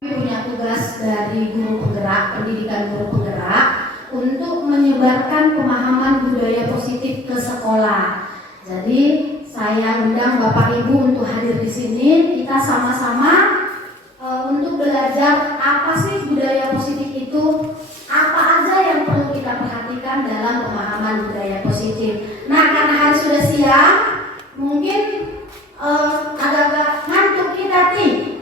Punya tugas dari guru penggerak, pendidikan guru penggerak untuk menyebarkan pemahaman budaya positif ke sekolah. Jadi saya undang Bapak Ibu untuk hadir di sini. Kita sama-sama untuk belajar apa sih budaya positif itu, apa aja yang perlu kita perhatikan dalam pemahaman budaya positif. Nah, karena hari sudah siang, mungkin agak-agak ngantuk kita nih.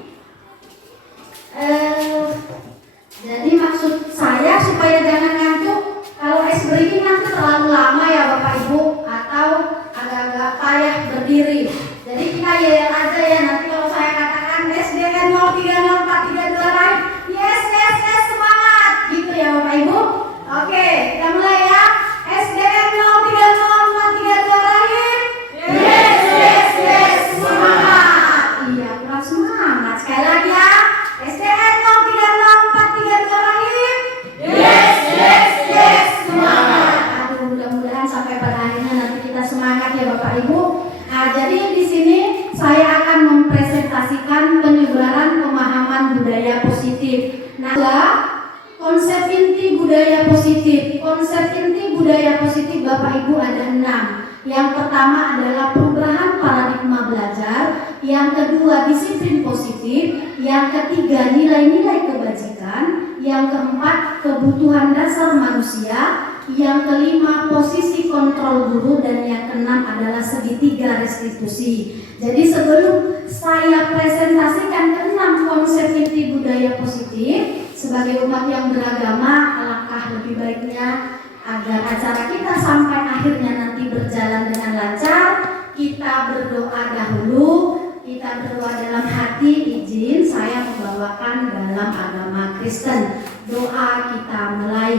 Jadi maksud saya supaya jangan ngantuk, kalau es breaking nanti terlalu lama ya Bapak Ibu, atau agak-agak payah berdiri. Jadi kita yel aja ya, nanti kalau saya katakan SDN 030432 lain, yes semangat gitu ya Bapak Ibu. Oke, kita mulai ya. SDN 030432 lain, yes semangat. Iya, kurang semangat. Sekali lagi ya. SDN 030432 lain, yes semangat. Aduh, mudah-mudahan sampai pada akhirnya nanti kita semangat ya Bapak Ibu. Nah, jadi di sini saya akan mempresentasikan penyebaran pemahaman budaya positif. Nah, konsep inti budaya positif. Konsep inti budaya positif Bapak Ibu ada 6. Yang pertama adalah perubahan paradigma belajar, yang kedua disiplin positif, yang ketiga nilai-nilai kebajikan, yang keempat kebutuhan dasar manusia, yang kelima posisi kontrol guru, dan yang keenam adalah segitiga restitusi. Jadi sebelum saya presentasikan ke-6 konsep inti budaya positif, sebagai umat yang beragama, alangkah lebih baiknya agar acara kita sampai akhirnya nanti berjalan dengan lancar, kita berdoa dahulu. Kita berdoa dalam hati, izin saya membawakan dalam agama Kristen. Doa kita mulai.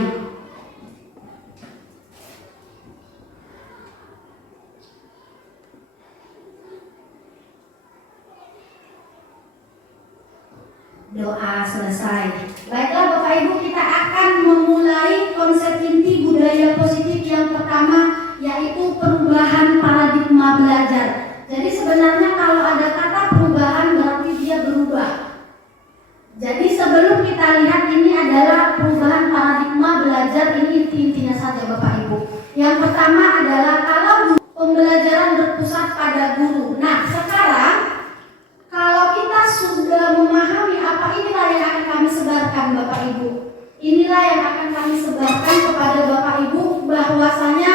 Doa selesai. Baiklah Bapak Ibu, kita akan memulai konsep inti budaya positif yang pertama, yaitu perubahan paradigma belajar. Jadi sebenarnya kalau ada kata perubahan berarti dia berubah. Jadi sebelum kita lihat ini adalah perubahan paradigma belajar, ini intinya saja Bapak Ibu. Yang pertama adalah kalau pembelajaran berpusat pada guru. Nah, sekarang kalau kita sudah memahami apa, inilah yang akan kami sebarkan Bapak Ibu. Inilah yang akan kami sebarkan kepada Bapak Ibu, bahwasanya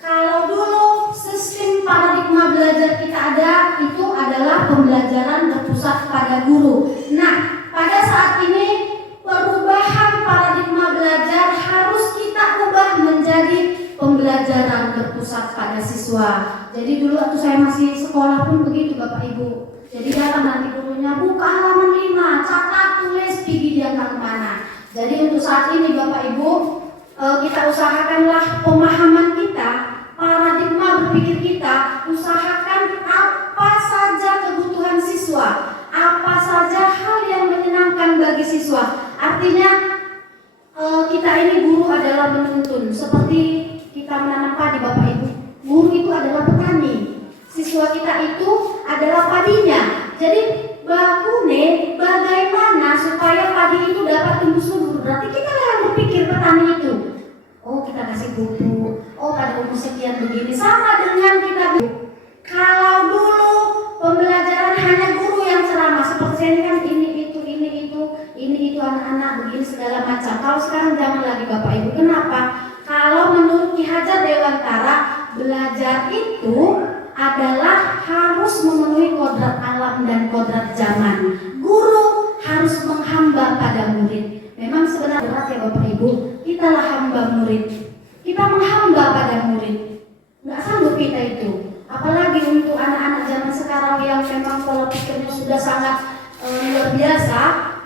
kalau dulu sistem paradigma belajar kita ada, itu adalah pembelajaran berpusat pada guru. Nah, pada saat ini perubahan paradigma belajar harus kita ubah menjadi pembelajaran berpusat pada siswa. Jadi dulu waktu saya masih sekolah pun begitu Bapak Ibu. Jadi datang nanti gurunya, buka halaman 5, catat, tulis, pergi dia kemana. Jadi untuk saat ini Bapak Ibu, kita usahakanlah pemahaman kita, paradigma berpikir kita, usahakan apa saja kebutuhan siswa, apa saja hal yang menyenangkan bagi siswa. Artinya kita ini guru adalah menuntun, seperti kita menanam padi Bapak Ibu. Guru itu adalah petani, siswa kita itu adalah padinya. Jadi bakune bagaimana supaya padi itu dapat tumbuh subur. Berarti kita yang berpikir petani itu. Oh, kita kasih pupuk. Oh, pada umur sekian begini. Sama dengan kita. Kalau dulu pembelajaran hanya guru yang ceramah, seperti saya ini kan ini itu anak-anak begini segala macam. Kalau sekarang jangan lagi Bapak Ibu. Kenapa? Kalau menurut Ki Hajar Dewantara, belajar itu adalah harus memenuhi kodrat alam dan kodrat zaman. Guru harus menghamba pada murid. Memang sebenarnya berat ya Bapak Ibu. Kitalah hamba murid. Kita menghamba pada murid. Nggak sanggup kita itu. Apalagi untuk anak-anak zaman sekarang yang memang pola pikirnya sudah sangat luar biasa.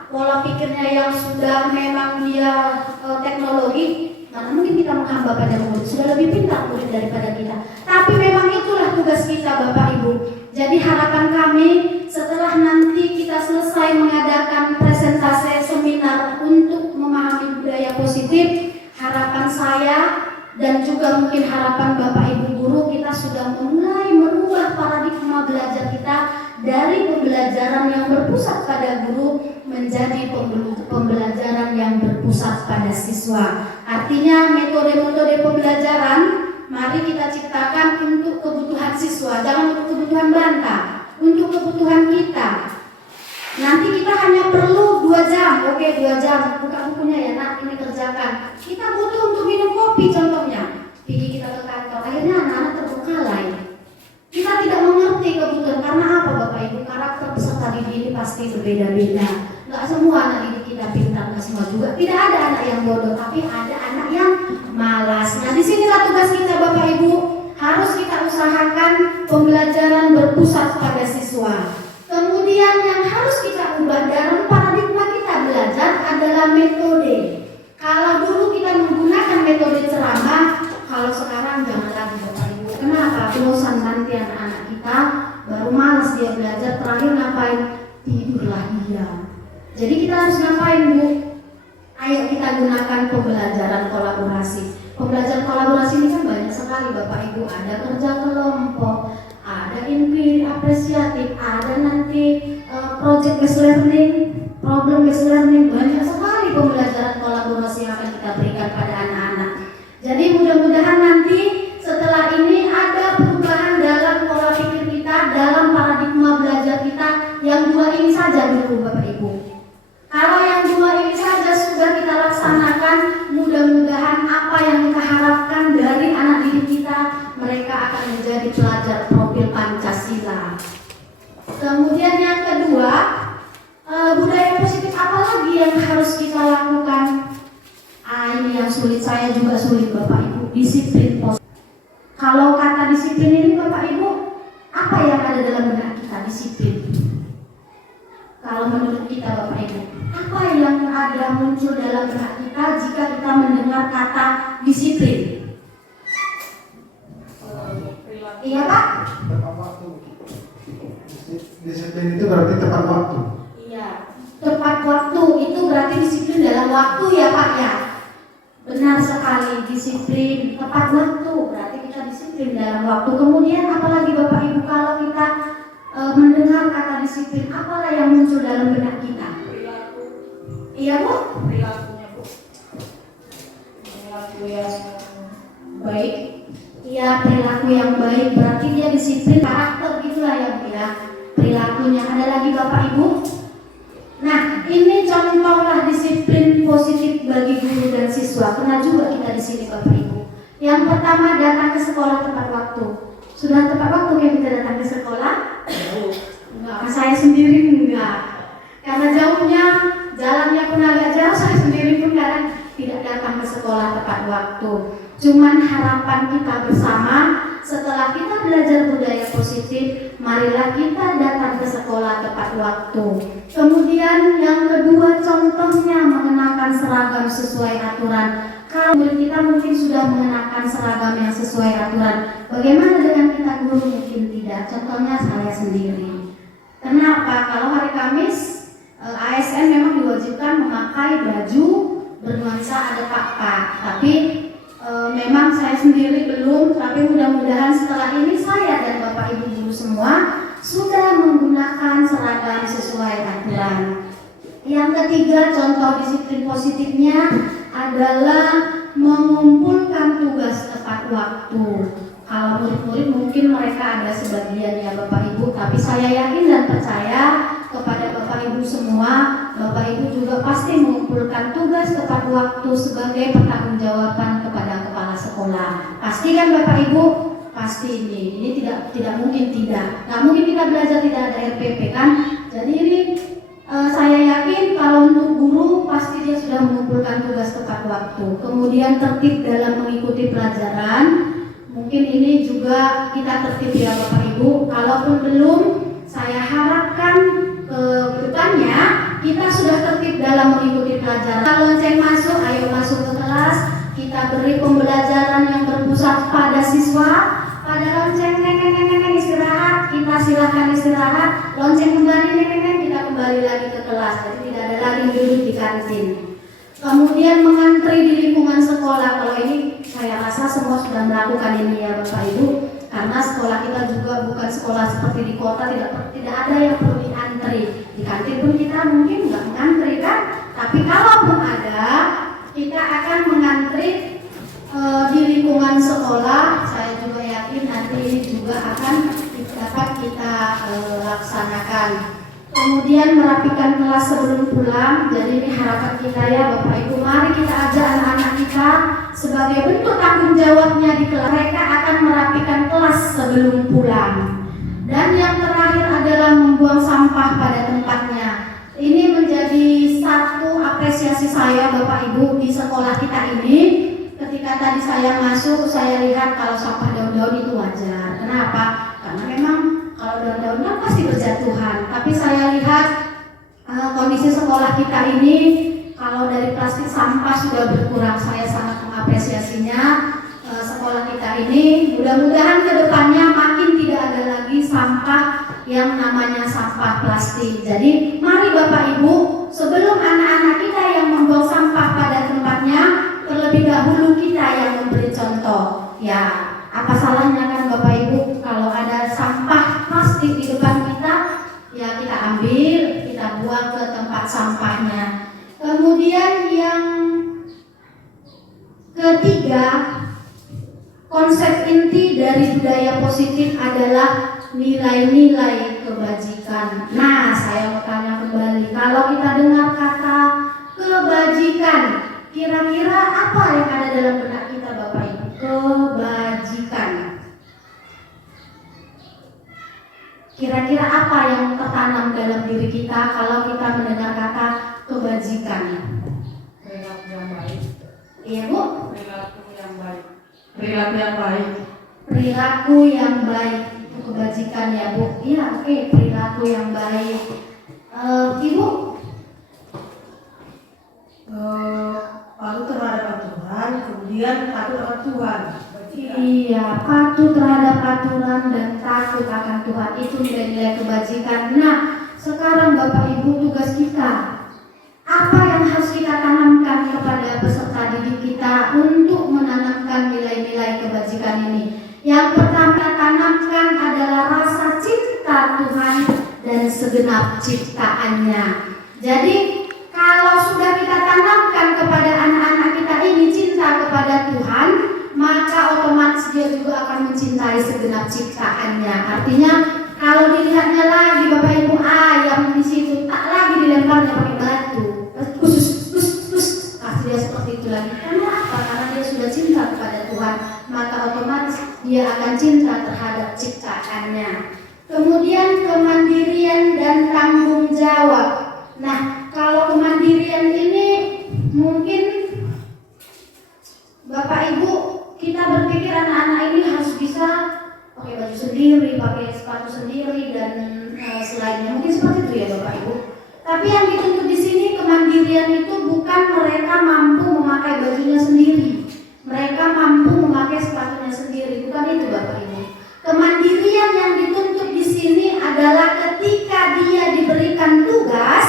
Pola pikirnya yang sudah memang dia teknologi. Karena mungkin kita menghamba pada murid, sudah lebih pintar murid daripada kita. Tapi memang itulah tugas kita Bapak Ibu. Jadi harapan kami setelah nanti kita selesai mengadakan presentasi seminar untuk memahami budaya positif, harapan saya dan juga mungkin harapan Bapak Ibu guru, kita sudah mulai merubah paradigma belajar kita dari pembelajaran yang berpusat pada guru menjadi pembelajaran yang berpusat pada siswa. Artinya metode-metode pembelajaran mari kita ciptakan untuk kebutuhan siswa, jangan untuk kebutuhan Belanda, untuk kebutuhan kita. Nanti kita hanya perlu 2 jam, oke 2 jam, buka bukunya ya nak, ini kerjakan. Kita butuh untuk minum kopi contohnya, pergi kita ke kantor, akhirnya anak-anak terbengkalai. Kita tidak mengerti kebutuhan, karena apa Bapak Ibu? Karakter peserta didik ini pasti berbeda-beda. Nggak semua anak didik kita pintar, nggak semua juga. Tidak ada anak yang bodoh, tapi ada anak yang malas. Nah disinilah tugas kita Bapak Ibu, harus kita usahakan pembelajaran berpusat pada siswa. Kemudian yang harus kita ubah dalam paradigma kita belajar adalah metode. Kalau dulu kita menggunakan metode ceramah, kalau sekarang jangan lagi Bapak Ibu. Kenapa? Bosan nanti anak-anak kita, baru malas dia belajar, terakhir ngapain? Tidurlah dia. Jadi kita harus ngapain Bu? Ayo kita gunakan pembelajaran kolaborasi. Pembelajaran kolaborasi ini kan banyak sekali Bapak Ibu. Ada kerja kelompok, ada inquiry apresiatif, ada nanti project based learning, problem based learning, banyak sekali pembelajaran kolaborasi yang akan kita berikan pada anak-anak. Jadi mudah-mudahan nanti setelah ini ada perubahan dalam pola pikir kita, dalam paradigma belajar kita. Yang 2 ini saja dulu Bapak Ibu. Kalau yang 2 ini saja sudah kita laksanakan, mudah-mudahan apa yang kita harapkan dari anak didik kita, mereka akan menjadi pelajar profil Pancasila. Kemudian yang kedua, budaya positif apa lagi yang harus kita lakukan? Ini yang sulit, saya juga sulit Bapak Ibu, disiplin positif. Kalau kata disiplin ini Bapak Ibu, apa yang ada dalam benak kita disiplin? Kalau menurut kita Bapak Ibu, apa yang ada muncul dalam benak kita jika kita mendengar kata disiplin? Iya Pak? Tepat waktu. Disiplin itu berarti tepat waktu. Iya, tepat waktu itu berarti disiplin dalam waktu ya Pak ya. Benar sekali, disiplin tepat waktu berarti kita disiplin dalam waktu. Kemudian apalagi Bapak Ibu kalau kita mendengar kata disiplin, apalah yang muncul dalam benak kita? Perilaku. Iya Bu? Perilakunya Bu. Perilaku yang baik. Iya, perilaku yang baik berarti dia disiplin, karakter gitulah ya Bu ya. Perilakunya. Ada lagi Bapak Ibu? Nah, ini contohlah disiplin positif bagi guru dan siswa. Kena juga kita di sini Bapak Ibu. Yang pertama, datang ke sekolah tepat waktu. Sudah tepat waktu kan kita datang ke sekolah? Enggak, saya sendiri enggak. Karena jauhnya, jalannya pun agak jauh, saya sendiri pun kadang tidak datang ke sekolah tepat waktu. Cuman harapan kita bersama, setelah kita belajar budaya positif, marilah kita datang ke sekolah tepat waktu. Kemudian yang kedua, contohnya mengenakan seragam sesuai aturan. Kalau kita mungkin sudah mengenakan seragam yang sesuai aturan, bagaimana dengan kita guru mungkin tidak? Contohnya saya sendiri. Kenapa? Kalau hari Kamis ASN memang diwajibkan memakai baju bernuansa ada pak-pak, tapi memang saya sendiri belum, tapi mudah-mudahan setelah ini saya dan Bapak Ibu guru semua sudah menggunakan seragam sesuai aturan. Yang ketiga, contoh disiplin positifnya adalah mengumpulkan tugas tepat waktu. Kalau murid-murid mungkin mereka ada sebagian ya Bapak Ibu, tapi saya yakin dan percaya kepada Bapak Ibu semua, Bapak Ibu juga pasti mengumpulkan tugas tepat waktu sebagai pertanggungjawaban kepada kepala sekolah. Pasti kan Bapak Ibu? Pasti ini tidak mungkin tidak. Nggak mungkin kita belajar tidak ada RPP kan? Jadi ini saya yakin kalau untuk guru pasti dia sudah mengumpulkan tugas tepat waktu. Kemudian tertib dalam mengikuti pelajaran. Mungkin ini juga kita tertib ya Bapak Ibu. Kalaupun belum, saya harapkan ke depannya kita sudah tertib dalam mengikuti pelajaran. Kalau lonceng masuk, ayo masuk ke kelas. Kita beri pembelajaran yang berpusat pada siswa. Pada lonceng neng istirahat, kita silakan istirahat. Lonceng kembali neng kita kembali lagi ke kelas. Jadi tidak ada lagi duduk di kantin. Kemudian mengantri di lingkungan sekolah. Kalau ini saya rasa semua sudah melakukan ini ya Bapak Ibu. Karena sekolah kita juga bukan sekolah seperti di kota, tidak ada yang perlu diantri. mengantri. Di kantin pun kita mungkin nggak mengantri kan, tapi kalaupun ada, kita akan mengantri di lingkungan sekolah. Saya juga yakin nanti ini juga akan dapat kita laksanakan. Kemudian merapikan kelas sebelum pulang. Jadi ini harapan kita ya Bapak Ibu, mari kita ajak anak-anak kita sebagai bentuk tanggung jawabnya di kelas. Mereka akan merapikan kelas sebelum pulang. Dan yang terakhir adalah membuang sampah pada tempatnya. Ini menjadi satu apresiasi saya Bapak Ibu di sekolah kita ini. Ketika tadi saya masuk, saya lihat kalau sampah daun-daun itu wajar. Kenapa? Karena memang kalau daun-daun kan pasti berjatuhan. Tapi saya lihat kondisi sekolah kita ini, kalau dari plastik sampah sudah berkurang. Saya sangat mengapresiasinya. Sekolah kita ini mudah-mudahan kedepannya makin tidak ada lagi sampah yang namanya sampah plastik. Jadi mari Bapak Ibu, sebelum anak-anak kita yang membuang sampah pada tempatnya, terlebih dahulu kita yang memberi contoh. Ya, apa salahnya kan Bapak Ibu kalau ada sampah plastik di depan kita, ya kita ambil, kita buang ke tempat sampahnya. Kemudian yang ketiga, konsep inti dari budaya positif adalah nilai-nilai kebajikan. Nah, saya mau tanya kembali, kalau kita dengar kata kebajikan, kira-kira apa yang ada dalam benak kita Bapak Ibu? Kebajikan. Kira-kira apa yang tertanam dalam diri kita kalau kita mendengar kata kebajikan? Perilaku yang baik. Iya Bu? Perilaku yang baik. Perilaku yang baik. Perilaku yang baik itu kebajikan ya Bu. Iya, oke, perilaku yang baik. Ibu? Patuh terhadap aturan, kemudian takut akan Tuhan. Iya, patuh terhadap aturan dan takut akan Tuhan, itu nilai-nilai kebajikan. Nah, sekarang Bapak Ibu, tugas kita, apa yang harus kita tanamkan kepada peserta didik kita untuk menanamkan nilai-nilai kebajikan ini? Yang pertama tanamkan adalah rasa cinta Tuhan dan segenap ciptaannya. Jadi kalau sudah kita tanamkan kepada anak-anak kita ini cinta kepada Tuhan, maka otomatis dia juga akan mencintai segenap ciptaannya. Artinya kalau dilihatnya lagi Bapak Ibu ayam di situ, tak lagi dilemparnya pakai batu, pasti dia seperti itu lagi. Karena apa? Karena dia sudah cinta kepada Tuhan, maka otomatis dia akan cinta terhadap ciptaannya. Kemudian kemandirian dan tanggung jawab. Nah, kalau kemandirian ini mungkin Bapak Ibu, kita berpikir anak-anak ini harus bisa pakai baju sendiri, pakai sepatu sendiri dan selainnya. Mungkin seperti itu ya Bapak Ibu. Tapi yang dituntut di sini kemandirian itu bukan mereka mampu memakai bajunya sendiri, mereka mampu memakai sepatunya sendiri, bukan itu Bapak Ibu. Kemandirian yang dituntut di sini adalah ketika dia diberikan tugas,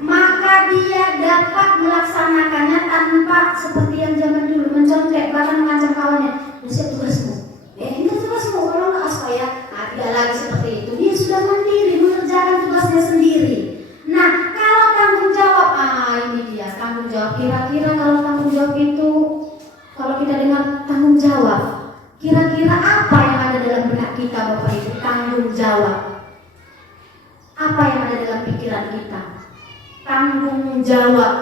maka dia dapat melaksanakannya tanpa seperti yang zaman dulu mencontek bahkan mengancam kawannya. Ini tugasmu, ini tugasmu, kalau nggak supaya tidak lagi seperti itu. Dia sudah mandiri mengerjakan tugasnya sendiri. Nah, kalau tanggung jawab, ini dia tanggung jawab. Kira-kira kalau tanggung jawab itu, kalau kita dengar tanggung jawab, kira-kira apa yang ada dalam benak kita Bapak Ibu? Tanggung jawab. Apa yang ada dalam pikiran kita? Tanggung jawab.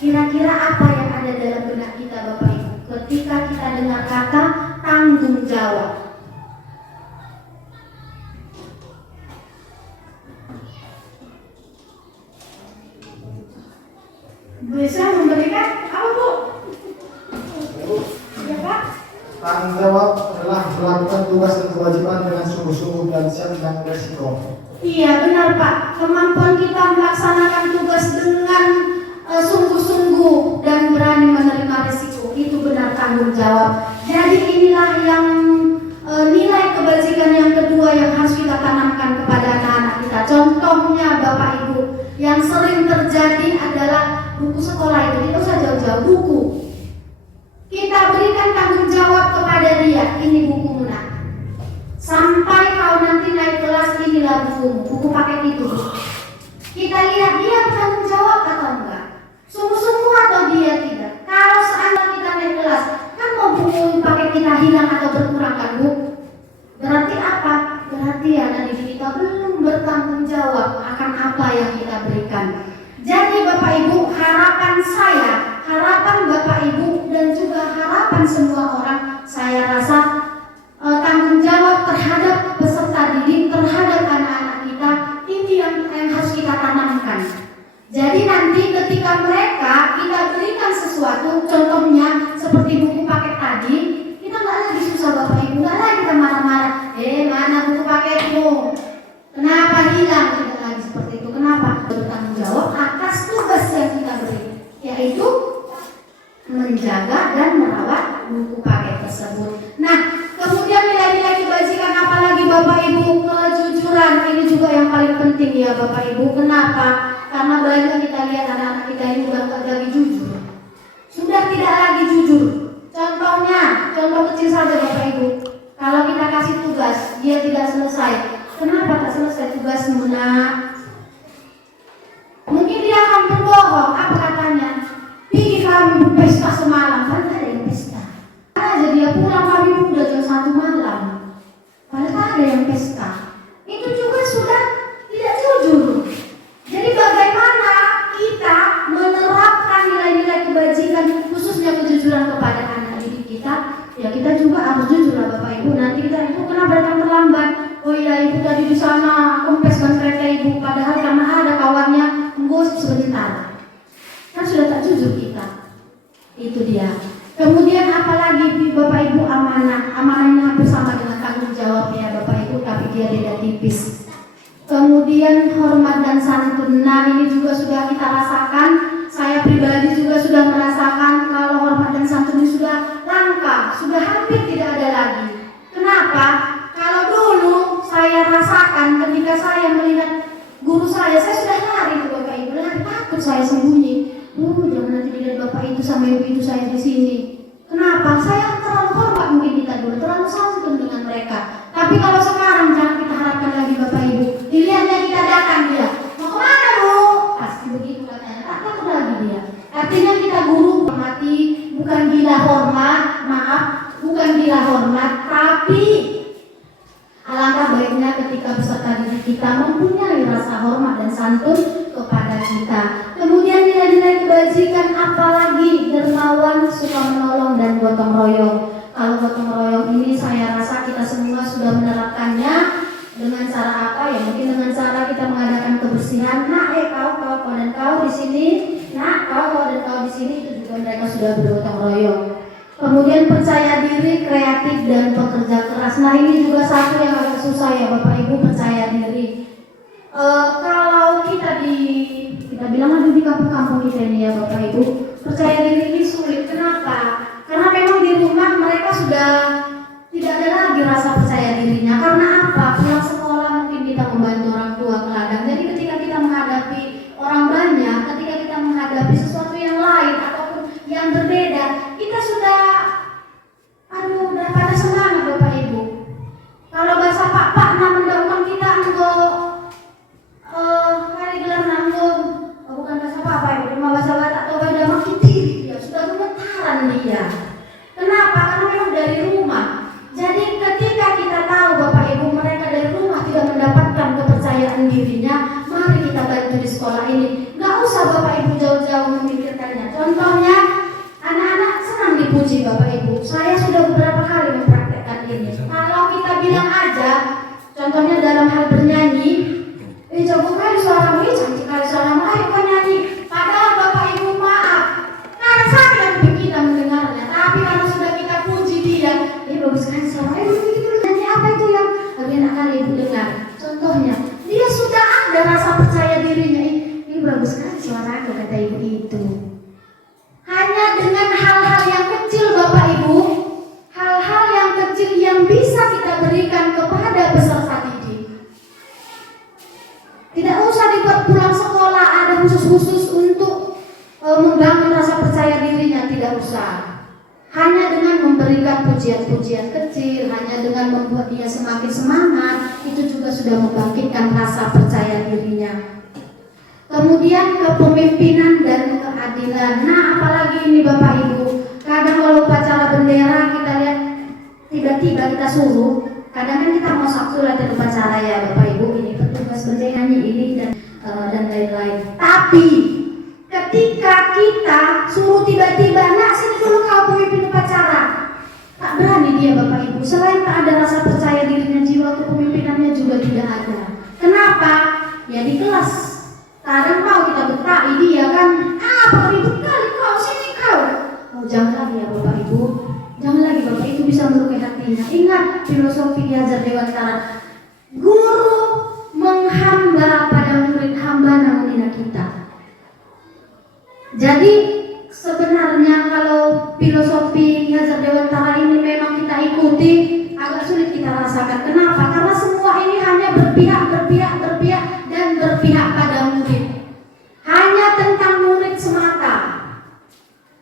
Kira-kira apa yang ada dalam benak kita Bapak Ibu ketika kita dengar kata tanggung jawab? Bisa memberikan apa Bu? Ya Pak? Tanggung jawab adalah melakukan tugas dan kewajiban dengan sungguh-sungguh dan siap dengan resiko. Iya benar Pak. Kemampuan kita melaksanakan tugas dengan sungguh-sungguh dan berani menerima risiko, itu benar tanggung jawab. Jadi inilah yang nilai kebajikan yang kedua yang harus kita tanamkan kepada anak-anak kita. Contohnya Bapak Ibu, yang sering terjadi adalah buku sekolah itu, tidak usah jauh-jauh, buku. Kita berikan tanggung jawab kepada dia, ini bukumu nak. Sampai kau nanti naik kelas, inilah buku paket itu. Kita lihat dia bertanggung jawab atau enggak, sungguh-sungguh atau dia tidak. Kalau seandainya kita naik kelas, kan mau buku paket kita hilang atau berkurang kan Bu? Berarti apa? Berarti anak didik kita belum bertanggung jawab akan apa yang kita berikan. Jadi Bapak Ibu, harapan saya, harapan Bapak Ibu dan juga harapan semua orang, saya rasa tanggung jawab terhadap peserta didik, terhadap anak-anak kita, ini yang harus kita tanamkan. Jadi nanti ketika mereka kita berikan sesuatu, contohnya seperti buku paket tadi, kita nggak lagi susah Bapak Ibu, nggak lagi kita marah-marah, mana buku paketmu? Kenapa hilang? Tidak lagi seperti itu. Kenapa? Bertanggung jawab atas tugas yang kita beri, yaitu menjaga dan merawat buku paket tersebut. Nah, kemudian nilai-nilai kebajikan apalagi Bapak Ibu, kejujuran ini juga yang paling penting ya Bapak Ibu. Kenapa? Karena banyak kita lihat anak-anak kita ini udah nggak lagi jujur, sudah tidak lagi jujur. Contohnya, contoh kecil saja Bapak Ibu. Kalau kita kasih tugas, dia tidak selesai. Kenapa tak selesai tugasmu nak? Mungkin dia akan berbohong. Apa katanya? Pergi kami berpesta semalam, kan ada yang pesta. Aja dia pulang kami udah jam 1 malam. Padahal ada yang pesta. Itu juga sudah tidak jujur. Jadi bagaimana kita menerapkan nilai-nilai kebajikan, khususnya kejujuran kepada anak didik kita? Ya kita juga harus jujur lah Bapak Ibu. Nanti kita itu kenapa datang terlambat? Oh iya ibu tadi di sana kempeskan kereta ibu, padahal karena ada kawannya menggosip sebentar. Kan sudah tak jujur kita. Itu dia. Kemudian apalagi Bapak Ibu, amanah. Amanahnya hampir sama dengan tanggung jawab ya Bapak Ibu, tapi dia beda tipis. Kemudian hormat dan santun. Nah ini juga sudah kita rasakan. Saya pribadi juga sudah merasakan kalau hormat dan santun ini sudah langka, sudah hampir tidak ada lagi. Kenapa? Kalau dulu saya rasakan ketika saya melihat guru saya sudah lari tuh Bapak Ibu, lari takut saya sembunyi. Jangan nanti dilihat Bapak itu sama Ibu itu saya di sini. Kenapa? Saya terlalu hormat mungkin kita dulu, terlalu santun dengan mereka. Tapi kalau sekarang jangan kita harapkan lagi Bapak Ibu. Dilihatnya kita datang dia, mau kemana Bu? Pasti begitu katanya, tak takut lagi dia. Artinya kita guru hormati, bukan gila hormat, maaf, bukan gila hormat, tapi alangkah baiknya ketika peserta didik kita mempunyai rasa hormat dan santun kepada kita. Kemudian nilai-nilai kebajikan apalagi dermawan, suka menolong dan gotong royong. Kalau gotong royong ini saya rasa kita semua sudah menerapkannya dengan cara apa ya? Mungkin dengan cara kita mengadakan kebersihan. Nah, kau dan kau di sini. Nah, kau dan kau di sini, itu juga mereka sudah bergotong royong. Kemudian percaya diri, kreatif dan pekerja keras. Nah ini juga satu yang agak susah ya Bapak Ibu, percaya diri. Kalau kita bilang ada di kampung-kampung kita ini ya Bapak Ibu, percaya diri ini sulit. Kenapa? Karena memang di rumah mereka sudah tidak ada lagi rasa percaya dirinya. Karena apa? Pulang sekolah mungkin kita membantu orang tua ke ladang. Jadi ketika kita menghadapi orang banyak, ketika kita menghadapi sesuatu yang lain ataupun yang berbeda, kita sudah udah pada semangat Bapak Ibu. Kalau bahasa Pak mendahulukan kita hari gelar bukan bahasa Pak Ibu, cuma bahasa Batak atau beda makin diri dia sudah gemetaran dia. Kenapa? Karena memang dari rumah. Jadi ketika kita tahu Bapak Ibu mereka dari rumah tidak mendapatkan kepercayaan dirinya, mari kita bantu di sekolah ini. Nggak usah Bapak Ibu jauh-jauh memikirkannya. Contohnya anak-anak senang dipuji Bapak Ibu. Saya sudah beberapa kali mempraktekkan ini. Kalau kita bilang aja, contohnya dalam hal bernyanyi, jago kali suaramu, cantik kali suaramu, ayo kau nyanyi. Padahal Bapak Ibu maaf, karena sakit hati kita mendengarnya. Tapi kalau sudah kita puji dia, bagus sekali suaranya. Nyanyi apa itu yang enak kali Ibu dengar? Contohnya, dia sudah ada rasa percaya dirinya. Ini bagus sekali suaraku kata Ibu itu. Hanya dengan hal-hal yang kecil Bapak Ibu, hal-hal yang kecil yang bisa kita berikan kepada peserta didik. Tidak usah dibuat pulang sekolah ada khusus-khusus untuk membangun rasa percaya dirinya, tidak usah. Hanya dengan memberi memberikan pujian-pujian kecil, hanya dengan membuat dia semakin semangat, itu juga sudah membangkitkan rasa percaya dirinya. Kemudian kepemimpinan dan keadilan. Nah, apalagi ini Bapak Ibu, kadang kalau upacara bendera kita lihat tiba-tiba kita suruh, kadang kan kita mau sabtu latihan upacara ya Bapak Ibu, ini petugas bendera ini dan lain-lain. Tapi ketika kita suruh tiba-tiba, nah sini dulu kau pemimpin upacara, tak berani dia Bapak Ibu. Selain tak ada rasa percaya dirinya, jiwa kepemimpinannya juga tidak ada. Kenapa? Ya di kelas kadang mau kita betai dia kan, Bapak Ibu kali kau sini kau. Oh jangan lagi ya Bapak Ibu, jangan lagi Bapak, itu bisa melukai hatinya. Ingat filosofi diajar Dewantara, guru menghamba pada murid, hamba namun hina kita. Jadi sebenarnya kalau filosofi diajar Dewantara ini memang kita ikuti, agak sulit kita rasakan. Kenapa? Karena semua ini hanya berpihak dan berpihak pada murid. Hanya tentang murid semata.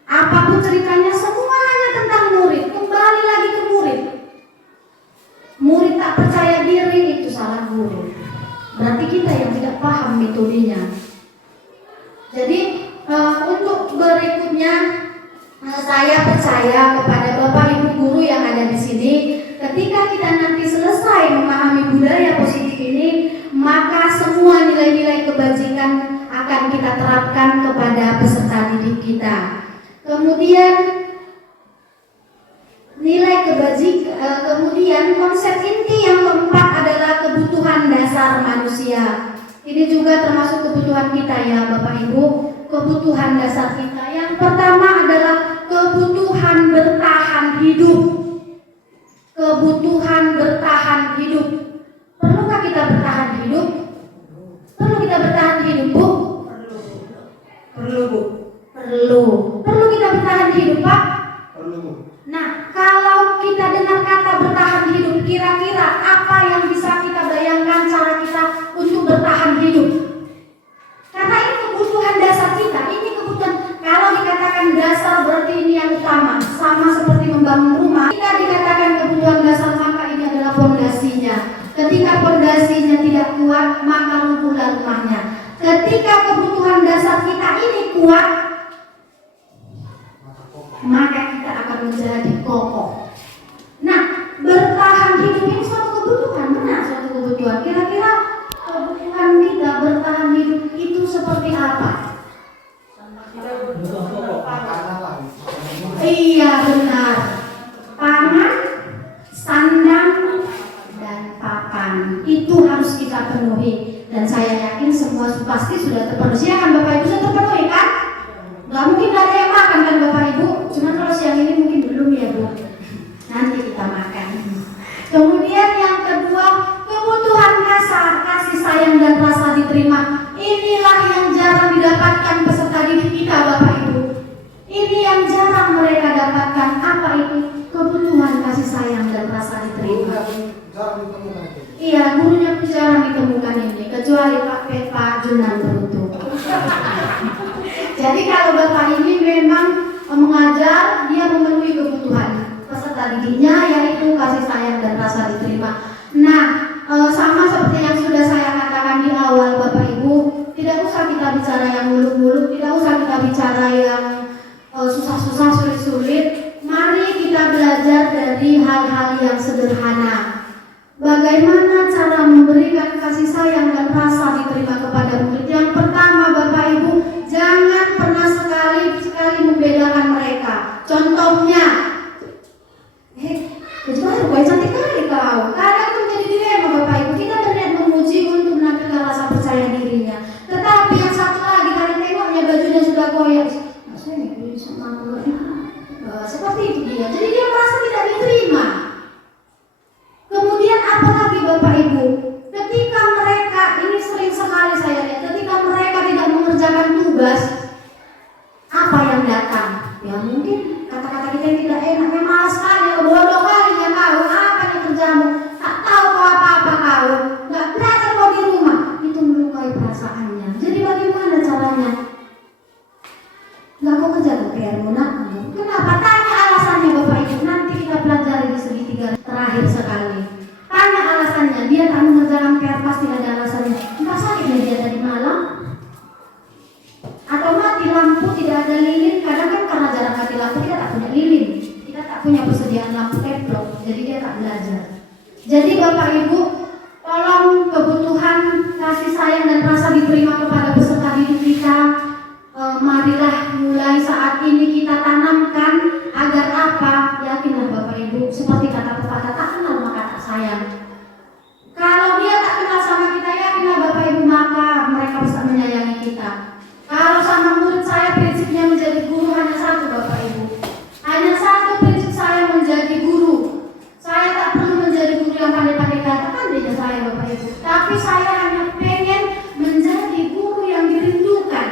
Apapun ceritanya semua hanya tentang murid. Kembali lagi ke murid. Murid tak percaya diri, itu salah guru. Berarti kita yang tidak paham metodenya. Jadi untuk berikutnya, saya percaya kepada Bapak Ibu guru yang ada di sini, ketika kita nanti selesai memahami budaya positif ini, maka semua nilai-nilai kebajikan akan kita terapkan kepada peserta didik kita. Kemudian kemudian konsep inti yang keempat adalah kebutuhan dasar manusia. Ini juga termasuk kebutuhan kita ya Bapak Ibu, kebutuhan dasar kita. Yang pertama adalah kebutuhan bertahan hidup. Kebutuhan bertahan hidup. Perlukah kita bertahan hidup? Perlu kita bertahan hidup, Bu? Perlu, Bu. Perlu kita bertahan hidup, Pak? Perlu. Nah, kalau kita dengar kata bertahan hidup, kira-kira apa yang bisa kita bayangkan cara kita untuk bertahan hidup? Karena ini kebutuhan dasar kita. Ini kebutuhan, kalau dikatakan dasar berarti ini yang utama. Sama seperti membangun rumah, kita dikatakan kebutuhan dasar, maka ini adalah fondasinya. Ketika fondasinya tidak kuat, maka runtuhlah rumahnya. Ketika kebutuhan dasar kita ini kuat, maka kita akan menjadi kokoh. Nah, bertahan hidup ini suatu kebutuhan, benar suatu kebutuhan. Kira-kira kebutuhan kita bertahan hidup itu seperti apa? Makanan lah. Iya benar, pangan, sandang, dan papan itu harus kita penuhi. Dan saya yakin semua pasti sudah terpenuhi. Ya kan Bapak Ibu, sudah terpenuhi kan? Gak mungkin gak ada yang makan kan Bapak Ibu. Cuma kalau siang ini mungkin belum ya Bu. Nanti kita makan. Kemudian yang kedua, kebutuhan dasar, kasih sayang dan rasa diterima. Inilah yang jarang didapatkan peserta didik kita Bapak Ibu. Ini yang jarang mereka dapatkan. Apa itu? Kebutuhan kasih sayang dan rasa diterima. Jarang ditemukan itu. Iya, gurunya pun jarang ditemukan ini, kecuali Pak Junan beruntung. Jadi kalau Bapak ini memang mengajar, dia memenuhi kebutuhan peserta didiknya, yaitu kasih sayang dan rasa diterima. Nah, sama seperti yang sudah saya katakan di awal Bapak Ibu, tidak usah kita bicara yang muluk-muluk, tidak usah kita bicara yang susah-susah, sulit-sulit. Mari kita belajar dari hal-hal yang sederhana. Bagaimana cara memberikan kasih sayang dan rasa diterima kepada murid? Yang pertama Bapak Ibu, jangan pernah sekali-sekali membedakan mereka. Contohnya, baju baru, cantik kali kau. Kadang menjadi dilema Bapak Ibu, kita berniat memuji untuk menampilkan rasa percaya dirinya. Tetapi yang satu lagi, karena tengoknya bajunya sudah koyak. Seperti itu dia. Jadi dia merasa tidak diterima. Kemudian apalagi Bapak Ibu, ketika mereka, ini sering sekali saya lihat, ketika mereka tidak mengerjakan tugas, apa yang datang? Ya mungkin kata-kata kita yang tidak enak, malas sekali, bodoh kali ya kau, apa yang kerjamu, tak tahu kau apa-apa kau, nggak belajar kau di rumah, itu melukai perasaannya. Jadi bagaimana caranya? Nggak mau kerja ke PR Muna? Kenapa? Tanya alasannya Bapak Ibu, nanti lampu, kita tak punya lilin, kita tak punya persediaan lampu petrol, jadi dia tak belajar. Jadi Bapak Ibu, tolong kebutuhan kasih sayang dan rasa diterima kepada peserta didik kita, marilah mulai saat ini kita tanamkan agar apa? Yakinlah Bapak Ibu, seperti kata pepatah, tak kenal maka tak sayang. Kalau dia tak kenal sama kita, yakinlah Bapak Ibu, maka mereka bisa menyayangi kita. Kalau sama murid saya prinsipnya menjadi guru hanya satu Bapak Ibu, hanya satu prinsip saya menjadi guru. Saya tak perlu menjadi guru yang pandai-pandai kata, pandainya saya Bapak Ibu, tapi saya hanya pengen menjadi guru yang dirindukan.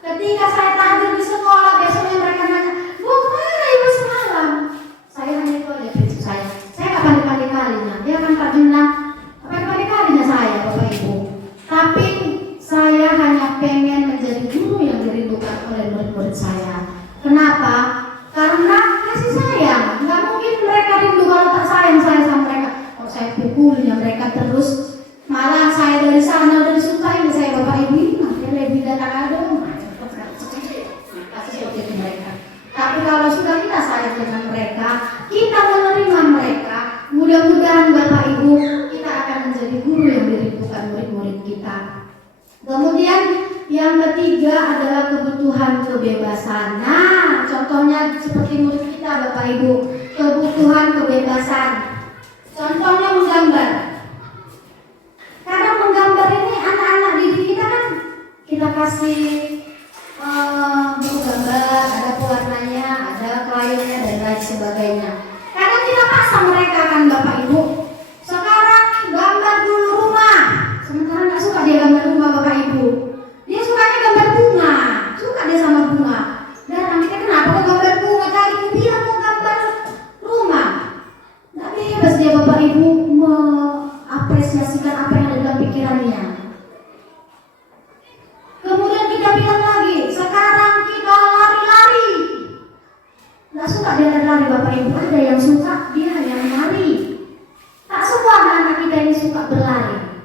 Ketika saya tampil di sekolah, biasanya mereka nanya, "Bu, kemana Ibu semalam?" Saya hanya itu aja prinsip saya. Saya nggak pandai-pandai kalinya, dia kan Pak Juna, pandai-pandai kalinya saya Bapak Ibu. Tapi saya hanya pengen menjadi guru yang dirindukan oleh murid-murid saya. Kenapa? Karena kasih sayang. Nggak mungkin mereka rindu kalau tak sayang saya sama mereka. Kalau saya pukulnya mereka terus, malah saya dari sana udah disukai saya Bapak Ibu, nanti lebih datang ada kasih seperti mereka. Tapi kalau sudah kita sayang dengan mereka, kita menerima mereka, mudah-mudahan Bapak Ibu kita akan menjadi guru yang dirindukan murid-murid kita. Kemudian yang ketiga adalah kebutuhan kebebasan. Nah, contohnya seperti murid kita Bapak Ibu, kebutuhan kebebasan. Contohnya menggambar. Kadang menggambar ini anak-anak didik kita kan kita kasih buku gambar, ada pewarnanya, ada krayonnya dan lain sebagainya. Kadang kita paksa mereka kan Bapak Ibu. Sekarang gambar dulu rumah. Sementara nggak suka dia gambar rumah Bapak Ibu. Dia sukanya gambar bunga, suka dia sama bunga. Dan kita kenapa kok gambar bunga? Tadi aku bilang mau gambar rumah. Nggak bebas dia Bapak Ibu mengapresiasikan apa yang ada dalam pikirannya. Kemudian kita bilang lagi, sekarang kita lari-lari. Nggak suka dia lari Bapak Ibu, ada yang suka dia yang lari. Tak semua anak-anak kita ini suka berlari.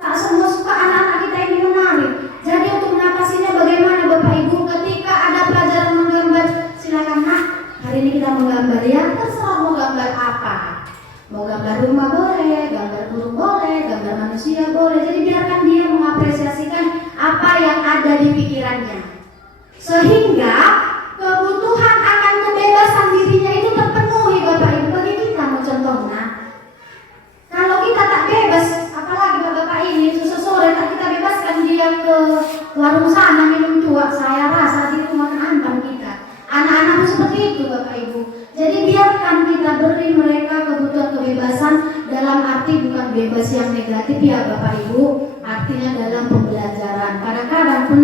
Tak semua suka anak-anak kita ini menari. Jadi untuk mengatasinya bagaimana Bapak Ibu? Ketika ada pelajaran menggambar, silakan Nak, hari ini kita menggambar ya, terserah mau gambar apa. Mau gambar rumah boleh, gambar burung boleh, gambar manusia boleh. Jadi biarkan dia mengapresiasikan apa yang ada di pikirannya. Sehingga kebutuhan akan kebebasan dirinya itu terpenuhi Bapak Ibu. Bagi kita mau contohnya, kalau kita tak bebas, apalagi Bapak ini susah sore tak kita bebaskan dia ke warung sana minum tua, saya rasa di rumah hantam kita. Anak-anak pun seperti itu Bapak Ibu. Jadi biarkan kita beri mereka kebutuhan kebebasan dalam arti bukan bebas yang negatif ya Bapak Ibu, artinya dalam pembelajaran. Kadang-kadang pun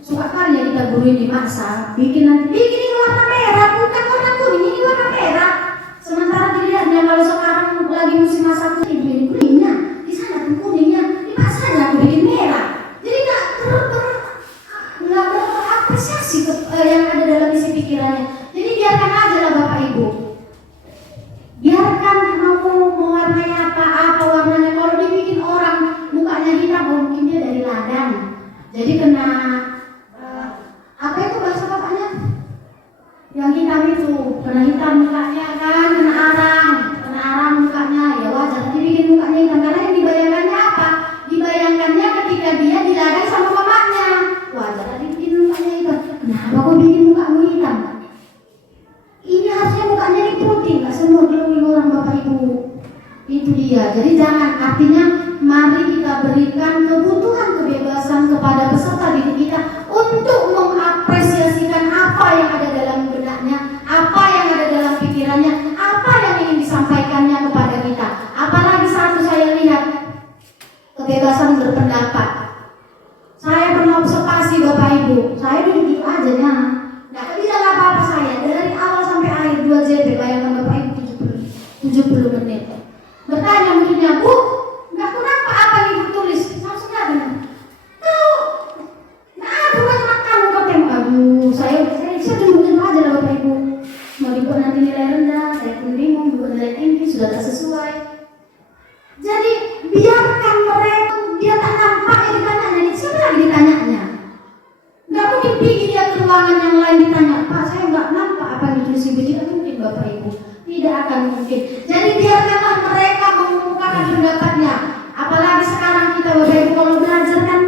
suka kali ya kita guru ini maksa bikin ini warna merah, bukan warna kuning, ini warna merah. Sementara dilihatnya kalau sekarang lagi musim masak ini kuningnya, di sana pun kuningnya, dipaksanya aku bikin merah. Jadi nggak berapresiasi yang ada dalam isi pikirannya. Jadi biarkan aja lah Bapak Ibu. Biarkan mau mewarnai apa warnanya. Kalau dibikin orang mukanya hitam, mungkin dia dari ladang. Jadi kena apa itu bahasa bapaknya? Yang hitam itu, kena hitam mukanya kan, kena arang mukanya. Ya wajar dibikin mukanya hitam karena yang dibayangkannya apa? Dibayangkannya ketika dia di ladang sama bapaknya. Wajar dibikin mukanya hitam. Kenapa kok bikin mukamu hitam? Ini harusnya mukanya diputing, nggak semua glowing orang Bapak Ibu. Itu dia. Jadi jangan, artinya mari kita berikan kebutuhan kebebasan kepada peserta didik kita untuk mengapresiasikan apa yang ada dalam benaknya, apa yang ada dalam pikirannya, apa yang ingin disampaikannya kepada kita. Apalagi satu saya lihat, kebebasan berpendapat. Saya pernah observasi Bapak Ibu, saya duduk aja ya. Nggak bilang apa-apa saya dari awal sampai akhir 2 JP, bayangkan Bapak Ibu 70 menit. Bertanya muridnya, Bu, nggak kenapa apa yang Ibu tulis? Langsung aja, tahu? Nah, aku macam kamu ketemu. Aduh, saya tunggu aja lah Bapak Ibu. Mau dibuat nanti nilai rendah, saya pun bingung, buat nilai tinggi sudah tak sesuai. Jadi biarkan mereka, dia tak nampak yang ditanyanya, siapa lagi ditanyanya? Nggak mungkin pergi dia ke ruangan yang lain ditanya, Pak saya nggak nampak apa yang mungkin. Jadi biarkanlah mereka mengumumkan pendapatnya. Apalagi sekarang kita Bapak Ibu kalau belajar kan,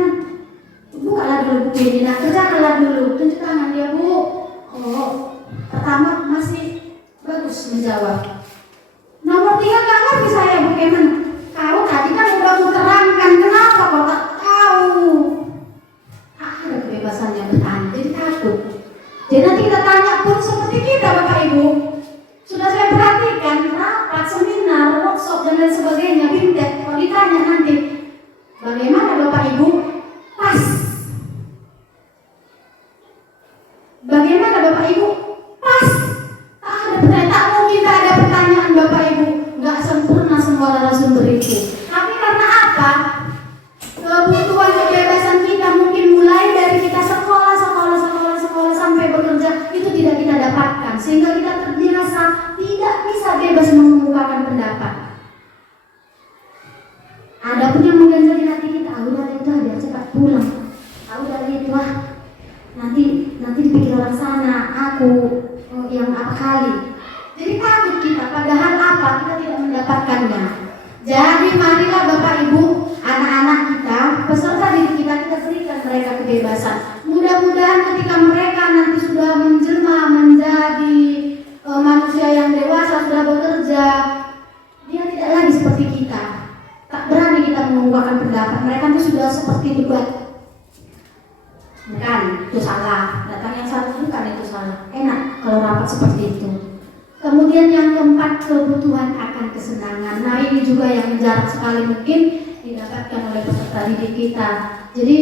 bukalah dulu buku ini, nah kerjakanlah dulu, tunjuk tangan dia Bu. Oh, pertama masih bagus menjawab. Nomor 3 nggak ngerti saya Bu Kemen. Kau tadi kan udah menerangkan, kenapa kau tak tahu? Ada kebebasannya bertanya, jadi takut. Jadi nanti kita tanya pun seperti kita Bapak Ibu. Sudah saya perhatikan rapat, seminar, workshop dan lain sebagainya, bintek. Kalau ditanya nanti, bagaimana Bapak Ibu? Pas. Bagaimana Bapak Ibu? Pas. Tak mungkin tak ada pertanyaan Bapak Ibu. Nggak sempurna semua narasumber itu. Tapi karena apa? Kebutuhan kebebasan kita mungkin mulai dari kita sekolah sampai bekerja itu tidak kita dapatkan, sehingga kita terbiasa tidak bisa bebas mengemukakan pendapat. Ada pun yang mengganjali hati kita, udah itu aja cepat pulang. Udah itu nanti dipikir orang sana aku yang apa kali. Jadi takut kita, padahal apa? Kita tidak mendapatkannya. Jadi marilah Bapak Ibu, anak-anak kita, peserta didik kita berikan mereka kebebasan. Mudah-mudahan ketika mereka nanti sudah menjelma menjadi manusia yang dewasa, sudah bekerja, dia tidak lagi seperti kita. Tak berani kita mengungkapkan pendapat. Mereka itu sudah seperti debat. Bukan, itu salah. Datang yang satu bukan, itu salah. Enak kalau rapat seperti itu. Kemudian yang keempat, kebutuhan akan kesenangan. Nah ini juga yang jarang sekali mungkin didapatkan oleh peserta didik kita. Jadi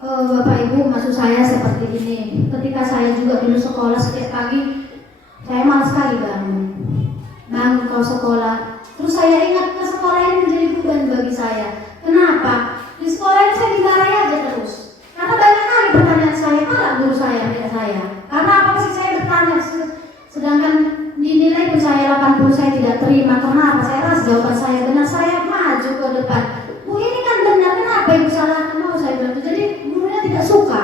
Bapak Ibu, maksud saya seperti ini. Ketika saya juga dulu sekolah setiap pagi, saya malas sekali bangun ke sekolah. Terus saya ingat ke sekolah ini menjadi beban bagi saya. Kenapa? Di sekolah ini saya dimarahi aja terus. Karena banyak kali pertanyaan saya, kalah guru saya, tidak saya. Karena apa sih saya bertanya, sedangkan dinilai pun saya 80 saya tidak terima. Kenapa? Saya rasa jawaban saya benar, saya maju ke depan. Bu ini kan benar, kenapa ibu salah? Mau saya bilang itu. Jadi gurunya tidak suka.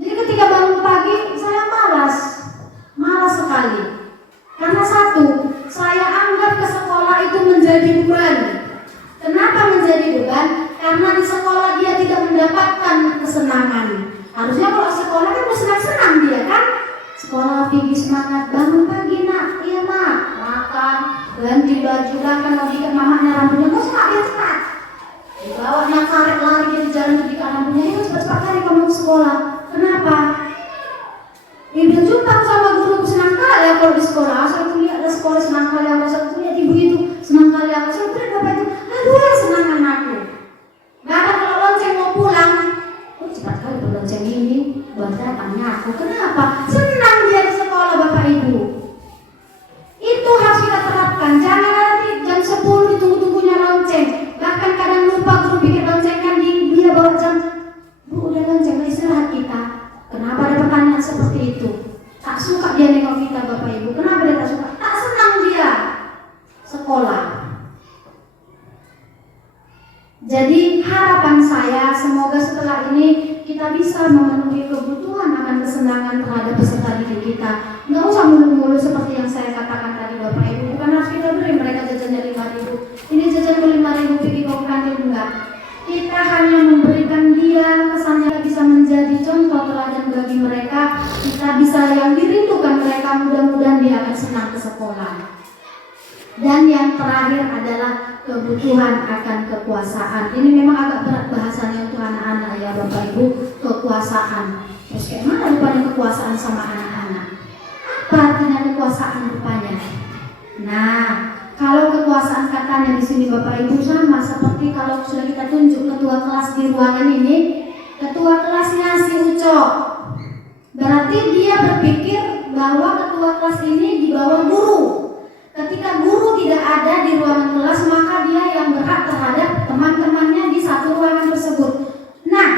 Jadi ketika bangun pagi saya malas sekali. Karena satu, saya anggap ke sekolah itu menjadi beban. Kenapa menjadi beban? Karena di sekolah dia tidak mendapatkan kesenangan. Harusnya kalau sekolah kan bersenang-senang dia kan. Sekolah pergi semangat, bangun pagi nak, iya nak, makan, ganti baju, bahkan mau diikat mamanya rambutnya, kok semak dia cepat. Dibawanya karet lari di jalan diikat rambutnya, itu cepat-cepat kali kamu ke sekolah. Kenapa? Ibu jumpa sama guru senang kali ya kalau di sekolah. Saya kuliah ada sekolah senang kali aku, saya kuliah ibu itu senang kali aku, saya kuliah bapak itu, aduh senang anakku. Bahkan kalau lonceng mau pulang, cepat kali berlonceng ini, buat datangnya aku. Kenapa? Senang dia di sekolah Bapak Ibu. Itu harus kita terapkan. Jangan nanti jam 10 ditunggu-tunggunya lonceng. Bahkan kadang lupa guru bikin lonceng kan dia bawa jam. Bu udah lonceng, istirahat kita. Kenapa ada pertanyaan seperti itu? Tak suka dia nengok kita Bapak Ibu. Kenapa dia tak suka? Tak senang dia sekolah. Jadi harapan saya semoga setelah ini kita bisa memenuhi kebutuhan akan kesenangan terhadap peserta didik kita. Nggak usah mulu-mulu seperti yang saya katakan tadi Bapak Ibu. Bukan harus kita beri mereka jajannya 5.000. Ini jajan 5.000 pergi ke kantin, enggak. Kita hanya memberikan dia kesannya bisa menjadi contoh teladan bagi mereka. Kita bisa yang dirindukan mereka, mudah-mudahan dia akan senang ke sekolah. Dan yang terakhir adalah kebutuhan akan kekuasaan. Ini memang agak berat bahasanya untuk anak-anak ya Bapak Ibu. Kekuasaan. Terus kayak mana rupanya kekuasaan sama anak-anak? Apa artinya kekuasaan rupanya? Nah, kalau kekuasaan katanya di sini Bapak Ibu sama seperti kalau sudah kita tunjuk ketua kelas di ruangan ini. Ketua kelasnya si Ucok. Berarti dia berpikir bahwa ketua kelas ini di bawah guru. Ketika guru tidak ada di ruangan kelas, maka dia yang berhak terhadap teman-temannya di satu ruangan tersebut. Nah,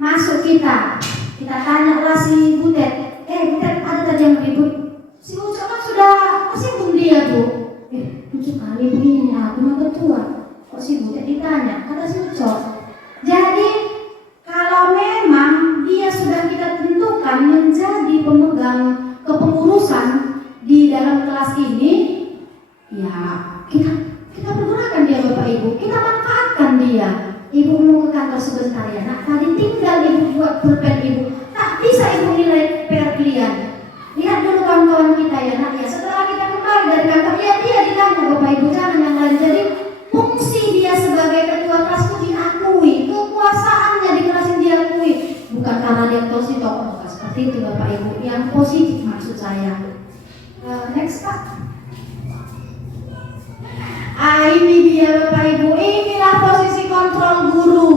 masuk kita tanyalah si Butet. Butet, ada tadi yang ribut. Si Ucok kan sudah tersinggung dia Bu. Lucu kali Bu ini, aku mah ketua. Kok si Butet ditanya? Kata si Ucok. Jadi kalau memang dia sudah kita tentukan menjadi pemegang kepengurusan di dalam kelas ini, ya pulpen ibu. Tak bisa ibu nilai PR kalian. Lihat dulu kawan-kawan kita ya nak ya. Setelah kita kembali dari kantor, ya dia ditanya Bapak Ibu, jangan yang lain. Jadi fungsi dia sebagai ketua kelas itu diakui, kekuasaannya di kelas ini diakui, bukan karena dia tosi tokoh seperti itu Bapak Ibu. Yang positif maksud saya. Next Pak. Ini dia Bapak Ibu. Inilah posisi kontrol guru.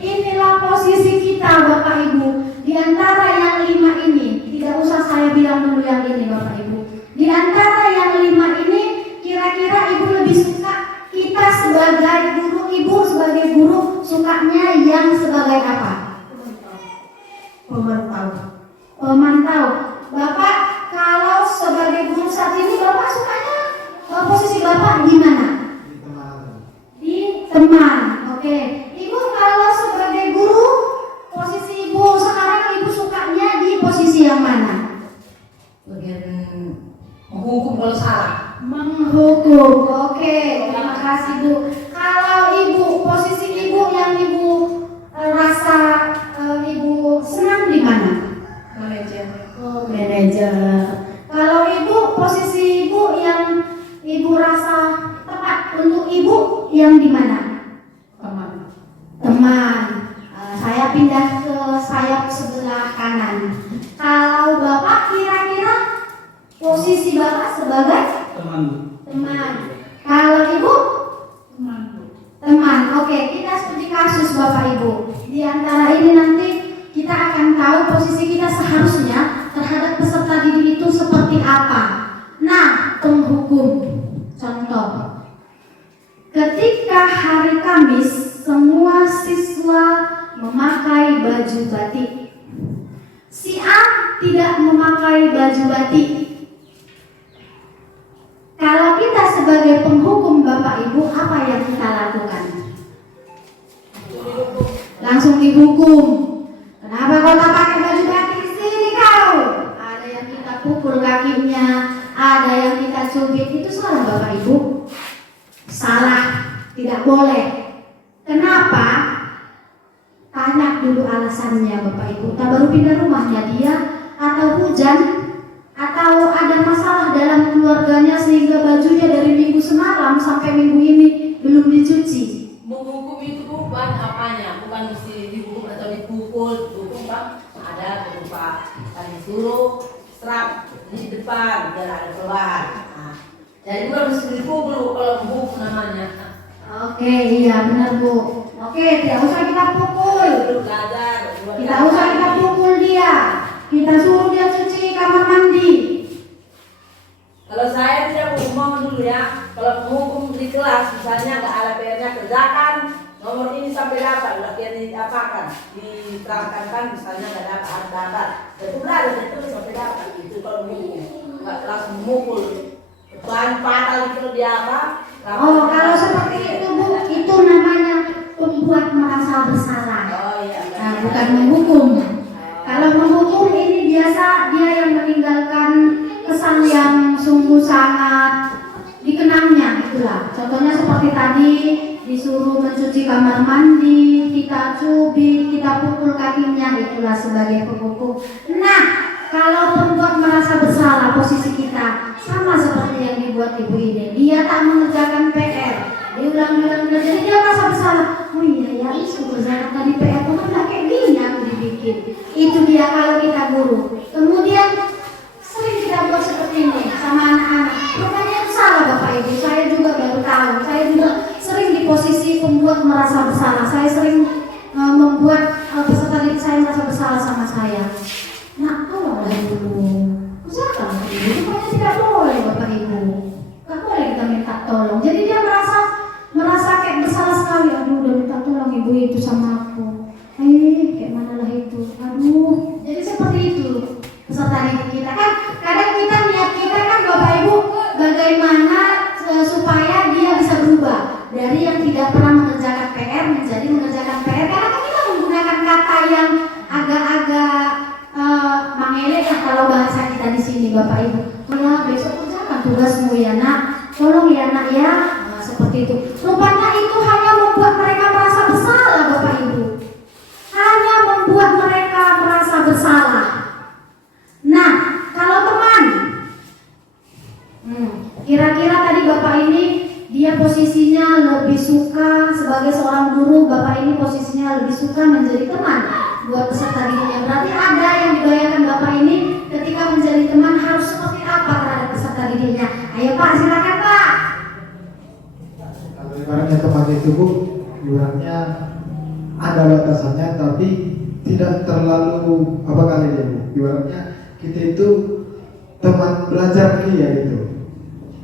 Inilah posisi kita Bapak Ibu. Di antara yang 5 ini, tidak usah saya bilang dulu yang ini Bapak Ibu. Di antara yang 5 ini, kira-kira Ibu lebih suka kita sebagai guru, Ibu sebagai guru sukanya yang sebagai apa? Pemantau. Pemantau. Bapak kalau sebagai guru saat ini Bapak sukanya posisi Bapak di mana? Di teman. Oke. Ibu kalau sebagai guru posisi Ibu sekarang Ibu sukanya di posisi yang mana? Bagian menghukum kalau salah. Menghukum. Oke, terima kasih Bu. Kalau Ibu posisi Ibu yang Ibu rasa Ibu senang di mana? Manajer. Oh, manajer. Kalau Ibu posisi Ibu yang Ibu rasa tepat untuk Ibu yang di mana? Teman. Teman. Saya pindah ke sayap sebelah kanan. Kalau Bapak kira-kira posisi Bapak sebagai teman. Kalau Ibu teman. Oke, kita studi kasus Bapak Ibu. Di antara ini nanti kita akan tahu posisi kita seharusnya terhadap peserta didik itu seperti apa. Nah, penghukum. Contoh. Ketika hari Kamis, semua siswa memakai baju batik. Si A tidak memakai baju batik. Kalau kita sebagai penghukum Bapak Ibu, apa yang kita lakukan? Langsung dihukum. Kenapa kau tak pakai baju batik? Sini kau. Ada yang kita pukul kakinya, ada yang kita cubit. Itu salah Bapak Ibu. Salah, tidak boleh. Kenapa? Tanya dulu alasannya Bapak Ibu. Tak baru pindah rumahnya dia, atau hujan, atau ada masalah dalam keluarganya sehingga bajunya dari minggu semalam sampai minggu ini belum dicuci. Menghukum itu bukan apanya, bukan mesti dihukum atau dipukul. Dihukum Pak, ada berupa kami suruh serap di depan biar ada keluar. Nah, jadi bukan mesti dipukul kalau menghukum namanya. Oke, iya benar Bu. Oke, tidak usah kita pukul. Belajar, Tidak usah kita pukul dia. Kita suruh dia cuci kamar mandi. Kalau saya tidak mau dulu ya, kalau menghukum di kelas misalnya nggak ada PR-nya kerjakan nomor ini sampai dapat, latihan diapakan, diterangkan kan misalnya nggak dapat, itu belajar itu sampai dapat itu kalau menghukum, nggak langsung memukul, bahan patah gitu dia apa? Oh, kalau seperti itu Bu, itu namanya membuat merasa bersalah. Oh iya. Nah, bukan menghukum. Kalau menghukum ini biasa dia yang meninggalkan kesan yang sungguh sangat dikenangnya itulah. Contohnya seperti tadi disuruh mencuci kamar mandi, kita cubit, kita pukul kakinya, itulah sebagai penghukum. Nah, kalau membuat merasa bersalah posisi kita sama seperti yang dibuat ibu ini. Dia tak mengerjakan PR, diulang-ulang jadi dia merasa bersalah. Oh iya ya, aku kerjakan tadi PR tuh kan kayak gini aku dibikin. Itu dia kalau kita guru. Kemudian sering kita buat seperti ini sama anak-anak. Rupanya itu salah Bapak Ibu. Saya juga baru tahu. Saya juga sering di posisi pembuat merasa bersalah. Saya sering membuat peserta didik saya merasa bersalah sama saya. Nah, tolonglah dulu. Usahakan Ibu. Rupanya tidak boleh Bapak Ibu. Gak boleh kita minta tolong. Jadi dia merasa kayak bersalah sekali. Aduh, udah minta tolong Ibu itu sama aku. Kayak mana lah itu. Aduh. Jadi seperti itu peserta didik kita kan. Kadang kita niat kita kan Bapak Ibu bagaimana supaya dia bisa berubah dari yang tidak pernah mengerjakan PR menjadi mengerjakan PR. Karena kan kita menggunakan kata yang agak-agak mengelek kalau bahasa kita di sini Bapak Ibu. Ya besok kerjakan tugasmu ya nak. Tolong ya nak ya. Nah, seperti itu. Rupanya itu hanya membuat mereka merasa bersalah Bapak Ibu. Hanya membuat mereka lebih suka sebagai seorang guru, Bapak ini posisinya lebih suka menjadi teman buat peserta didiknya. Berarti ada yang dibayangkan Bapak ini ketika menjadi teman harus seperti apa terhadap peserta didiknya. Ayo Pak, silakan Pak. Kalau ibaratnya teman itu Bu, ibaratnya ada batasannya tapi tidak terlalu apa kali dia Bu. Ibaratnya kita itu teman belajar dia gitu.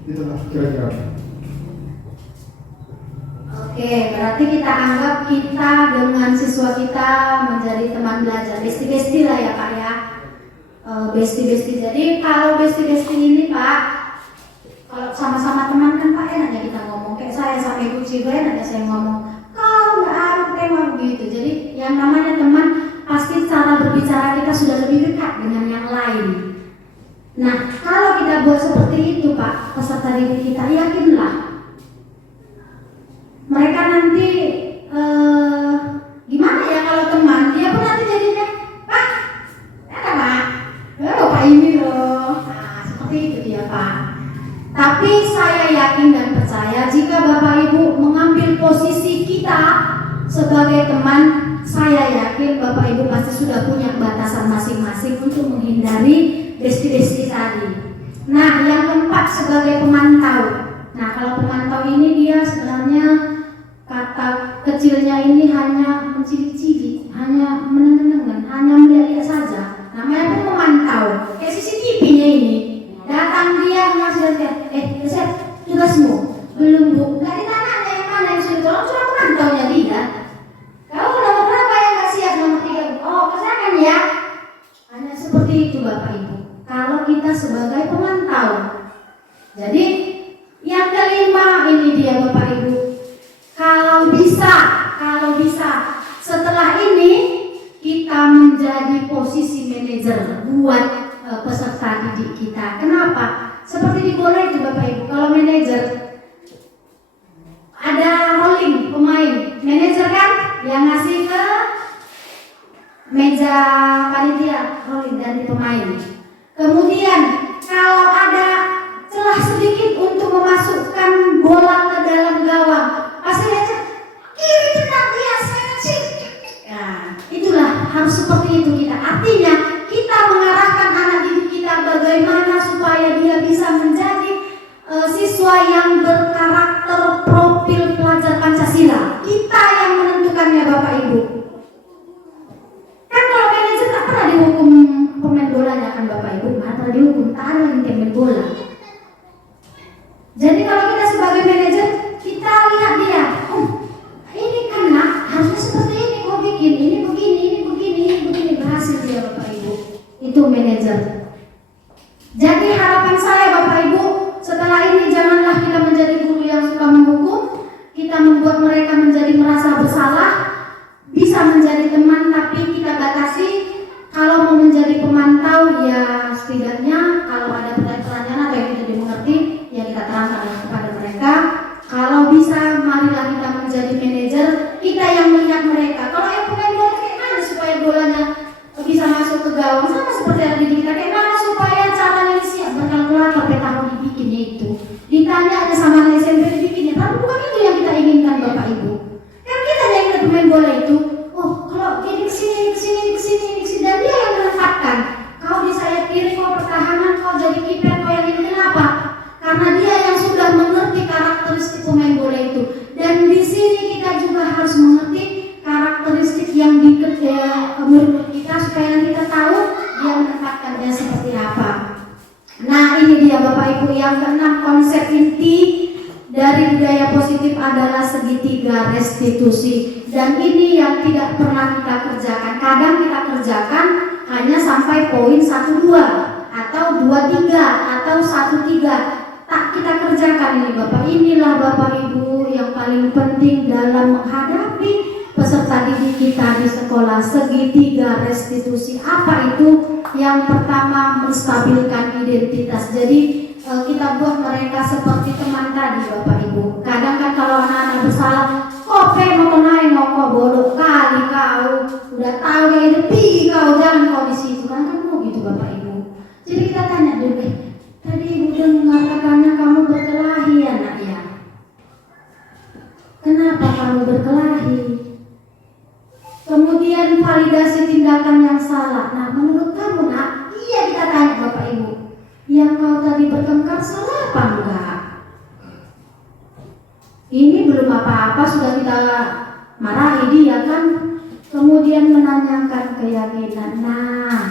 Itulah kira-kira. Oke, berarti kita anggap kita dengan siswa kita menjadi teman belajar, besti-besti lah ya Pak ya. Besti-besti. Jadi kalau besti-besti ini Pak, kalau sama-sama teman kan Pak enaknya kita ngomong. Kayak saya sama Ibu Cigo enaknya saya ngomong, kau nggak ada tema begitu. Jadi yang namanya teman pasti cara berbicara kita sudah lebih dekat dengan yang lain. Nah, kalau kita buat seperti itu Pak, peserta didik kita, yakinlah mereka nanti gimana ya kalau teman, dia pun nanti jadinya, Pak, ada Pak, Bapak ini loh. Nah, seperti itu dia Pak. Tapi saya yakin dan percaya jika Bapak Ibu mengambil posisi kita sebagai teman, saya yakin Bapak Ibu pasti sudah punya batasan masing-masing untuk menghindari besti-besti tadi. Nah, yang keempat sebagai pemantau. Nah, kalau pemantau ini dia sebenarnya kata kecilnya ini hanya mencili-cili, hanya menenang-nenang, hanya melihat saja. Namanya pun memantau. Kayak CCTV-nya ini. Datang dia ngasih Chef, tugasmu belum Bu? Nggak ditanya yang mana yang sudah tolong, cuma memantaunya dia. Kamu nomor berapa yang nggak siap? Nomor 3. Oh, kesana ya. Hanya seperti itu Bapak Ibu. Kalau kita sebagai pemantau. Jadi yang kelima ini dia Bapak Ibu. Kalau bisa setelah ini kita menjadi posisi manajer buat peserta didik kita. Kenapa? Seperti di bola itu Bapak Ibu. Kalau manajer ada rolling pemain, manajer kan yang ngasih ke meja panitia rolling dari pemain. Kemudian kalau ada celah sedikit untuk memasukkan bola ke dalam gawang, pasti aja kiri tendang dia saya kecil. Nah, itulah harus seperti itu kita. Artinya kita mengarahkan anak didik kita bagaimana supaya dia bisa menjadi siswa yang berkarakter profil pelajar Pancasila. Kita yang menentukannya Bapak Ibu. Kan kalau manajer tak pernah dihukum pemain bolanya kan Bapak Ibu, nggak pernah dihukum, tak ada yang pemain bola. Jadi kalau kita sebagai manajer, kita lihat dia, ini kan nak harusnya seperti ini, kau bikin ini begini, berhasil dia Bapak Ibu. Itu manajer. Jadi harapan saya Bapak Ibu, setelah ini janganlah kita menjadi guru yang suka menghukum, kita membuat mereka menjadi merasa bersalah, bisa menjadi teman tapi kita batasi. Kalau mau menjadi pemantau ya setidaknya kalau ada pertanyaan atau yang tidak dimengerti ya kita terangkan kepada mereka. Kalau bisa marilah kita menjadi manajer, kita yang melihat mereka. Kalau yang pemain bola kayak mana supaya bolanya bisa masuk ke gawang, sama seperti yang didik kita, kayak mana supaya caranya siap berkalkulator petahun dibikinnya itu. Ditanya ada sama anak SMP dibikinnya, tapi bukan itu yang kita inginkan Bapak Ibu. Kan kita yang kita pemain bola itu, oh kalau ini kesini, dan dia yang menempatkan. Kau di sayap kiri, kau pertahanan, kau jadi kiper, kau yang ini kenapa? Karena dia yang sudah mengerti karakteristik pemain bola itu. Dan di sini kita juga harus mengerti karakteristik yang menurut kita supaya kita tahu dia menempatkannya seperti apa. Nah ini dia Bapak Ibu yang keenam, konsep inti dari budaya positif adalah segitiga restitusi. Dan ini yang tidak pernah kita kerjakan. Kadang kita kerjakan hanya sampai poin 1-2 atau 2-3 atau 1-3. Tak kita kerjakan ini Bapak. Inilah Bapak Ibu yang paling penting dalam menghadapi peserta didik kita di sekolah. Segitiga restitusi. Apa itu? Yang pertama, menstabilkan identitas. Jadi kita buat mereka seperti teman tadi Bapak Ibu. Kadang kan kalau anak-anak bersalah, kope mau naik ngokok bodoh kali kau, udah tahu kayak itu, pergi kau, jangan kau di situ. Kan mau gitu Bapak Ibu. Jadi kita tanya dulu, tadi Ibu dengar katanya kamu berkelahi ya nak ya. kenapa kamu berkelahi? Kemudian validasi tindakan yang salah. Nah, menurut kamu nak, iya kita tanya Bapak Ibu, yang kau tadi bertengkar salah apa enggak? Ini belum apa-apa sudah kita marahi dia kan? Kemudian menanyakan keyakinan. Nah,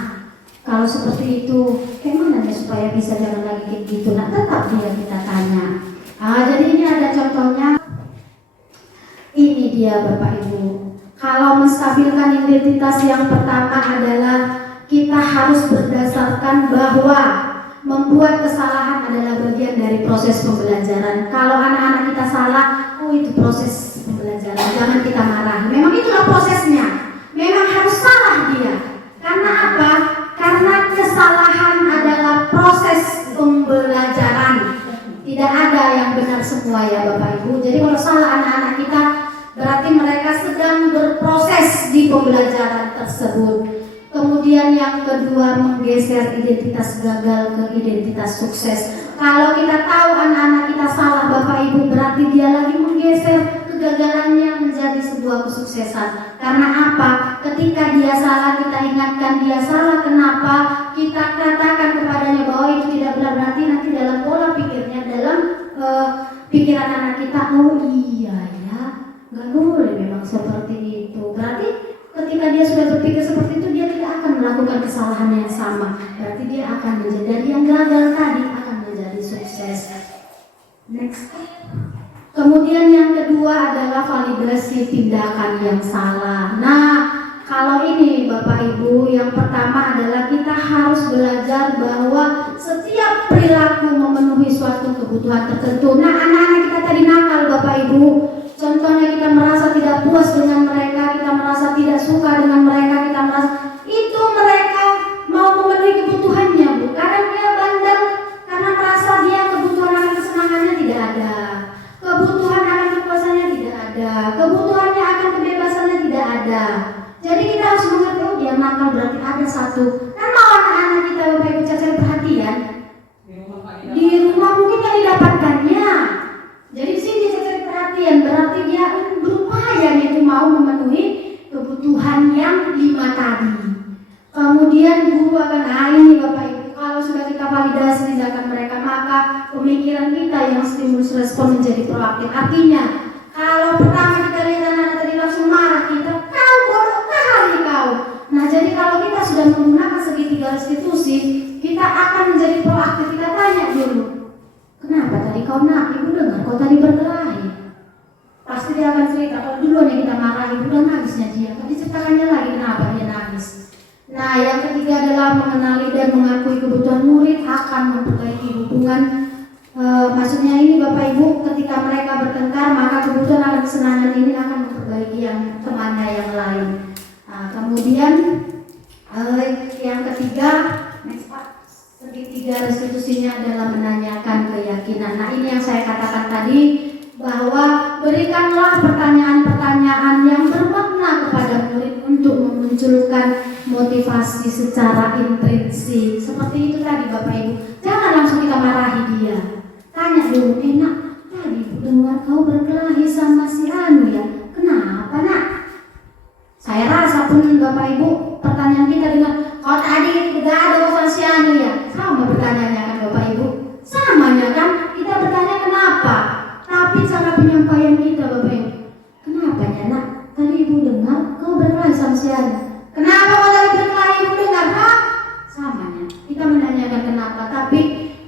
kalau seperti itu, gimana ya supaya bisa jangan lagi kayak gitu? Nah, tetap dia kita tanya. Jadi ini ada contohnya. Ini dia Bapak Ibu. Kalau menstabilkan identitas yang pertama adalah kita harus berdasarkan bahwa membuat kesalahan adalah bagian dari proses pembelajaran. Kalau anak-anak kita salah, itu proses pembelajaran. Jangan kita marah. Memang itulah prosesnya. Memang harus salah dia. Karena apa? Karena kesalahan adalah proses pembelajaran. Tidak ada yang benar semua ya Bapak Ibu. Jadi kalau salah anak-anak kita, berarti mereka sedang berproses di pembelajaran tersebut. Kemudian yang kedua, menggeser identitas gagal ke identitas sukses. Kalau kita tahu anak-anak kita salah Bapak Ibu, berarti dia lagi menggeser kegagalannya menjadi sebuah kesuksesan. Karena apa? Ketika dia salah, kita ingatkan dia salah. Kenapa? Kita katakan kepadanya bahwa itu tidak benar. Berarti nanti dalam pola pikirnya, dalam pikiran anak kita, oh iya ya, nggak boleh memang seperti itu. Berarti ketika dia sudah berpikir seperti itu, dia tidak akan melakukan kesalahan yang sama. Berarti dia akan menjadi dari yang gagal tadi akan menjadi sukses. Next. Kemudian yang kedua adalah validasi tindakan yang salah. Nah, kalau ini Bapak Ibu, yang pertama adalah kita harus belajar bahwa setiap perilaku memenuhi suatu kebutuhan tertentu. Nah, anak-anak kita tadi nakal Bapak Ibu. Contohnya kita merasa tidak puas dengan mereka, kita merasa tidak suka dengan mereka, kita merasa itu mereka mau memenuhi kebutuhannya, Bu. Karena dia bandel, karena merasa dia kebutuhan akan kesenangannya tidak ada, kebutuhan akan kepuasannya tidak ada, kebutuhannya akan kebebasannya tidak ada. Jadi kita harus mengerti, oh dia nakal berarti ada satu. Kan mau anak-anak kita Bapak Ibu cari perhatian, di rumah mungkin yang didapatkannya. Jadi di sini saya cari perhatian, berarti dia berupaya itu mau memenuhi kebutuhan yang 5 tadi. Kemudian guru akan, ini Bapak Ibu, kalau sudah kita validasi tindakan mereka, maka pemikiran kita yang stimulus respon menjadi proaktif. Artinya, kalau pertama kita lihat anak-anak tadi langsung marah kita, kau bodoh kali kau. Nah, jadi kalau kita sudah menggunakan segitiga restitusi, kita akan menjadi proaktif. Kita tanya dulu, kenapa tadi kau nak? Ibu dengar kau tadi berkelahi. Pasti dia akan cerita. Kalau duluan yang kita marahi, udah nagisnya dia. Tapi ceritakannya lagi kenapa dia nangis. Nah, yang ketiga adalah mengenali dan mengakui kebutuhan murid akan memperbaiki hubungan. Maksudnya ini Bapak Ibu, ketika mereka bertengkar, maka kebutuhan akan kesenangan ini akan memperbaiki yang temannya yang lain. Nah, kemudian yang ketiga, next Pak. Segitiga restitusinya adalah menanyakan keyakinan. Nah, ini yang saya katakan tadi, bahwa berikanlah pertanyaan-pertanyaan yang bermakna kepada murid untuk memunculkan motivasi secara intrinsik. Seperti itu tadi Bapak Ibu. Jangan langsung kita marahi dia. Tanya dulu, enak tadi dengar kau berkelahi sama si Anu ya. Kenapa nak? Saya rasa pun Bapak Ibu, pertanyaan kita dengan kau tadi gak ada urusan si Anu ya. Sama bertanya kan Bapak Ibu. Samanya kan kita bertanya kenapa. Tapi cara penyampaian kita Bapak Ibu, kenapa ya nak? Tadi ibu dengar kau berkelahi sama si Anu. Kenapa kau tadi berkelahi ibu dengar? Samanya kita menanyakan kenapa. Tapi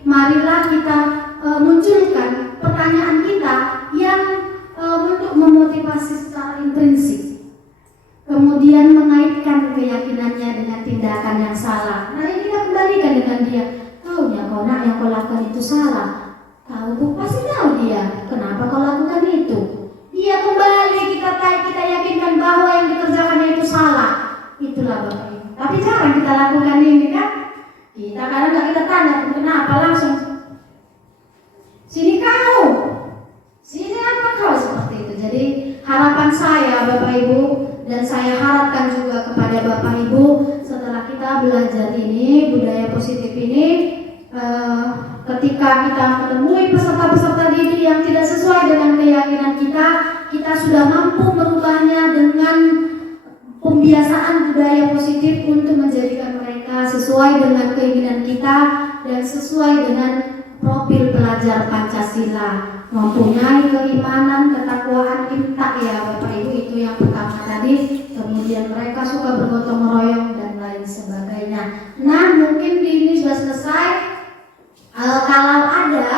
marilah kita munculkan pertanyaan kita yang untuk memotivasi secara intrinsik. Kemudian mengaitkan keyakinannya dengan tindakan yang salah. Nah, ini kita kembalikan dengan dia. Tahu ya kau nak, yang kau lakukan itu salah. Tahu Bu, pasti tahu dia. Kenapa kau lakukan itu? Dia kembali kita yakinkan bahwa yang dikerjakannya itu salah. Itulah Bapak Ibu. Tapi jarang kita lakukan ini kan? Kita kadang nggak kita tanya kenapa, langsung sini kau, sini apa kau, seperti itu. Jadi harapan saya Bapak Ibu, dan saya harapkan juga kepada Bapak Ibu, setelah kita belajar ini, budaya positif ini, ketika kita menemui peserta-peserta didik yang tidak sesuai dengan keyakinan kita, kita sudah mampu merubahnya dengan pembiasaan budaya positif untuk menjadikan mereka sesuai dengan keinginan kita dan sesuai dengan profil pelajar Pancasila, mempunyai keimanan, ketakwaan, imtak ya Bapak Ibu, itu yang pertama tadi. Kemudian mereka suka bergotong royong dan lain sebagainya. Nah, mungkin ini sudah selesai. Kalau ada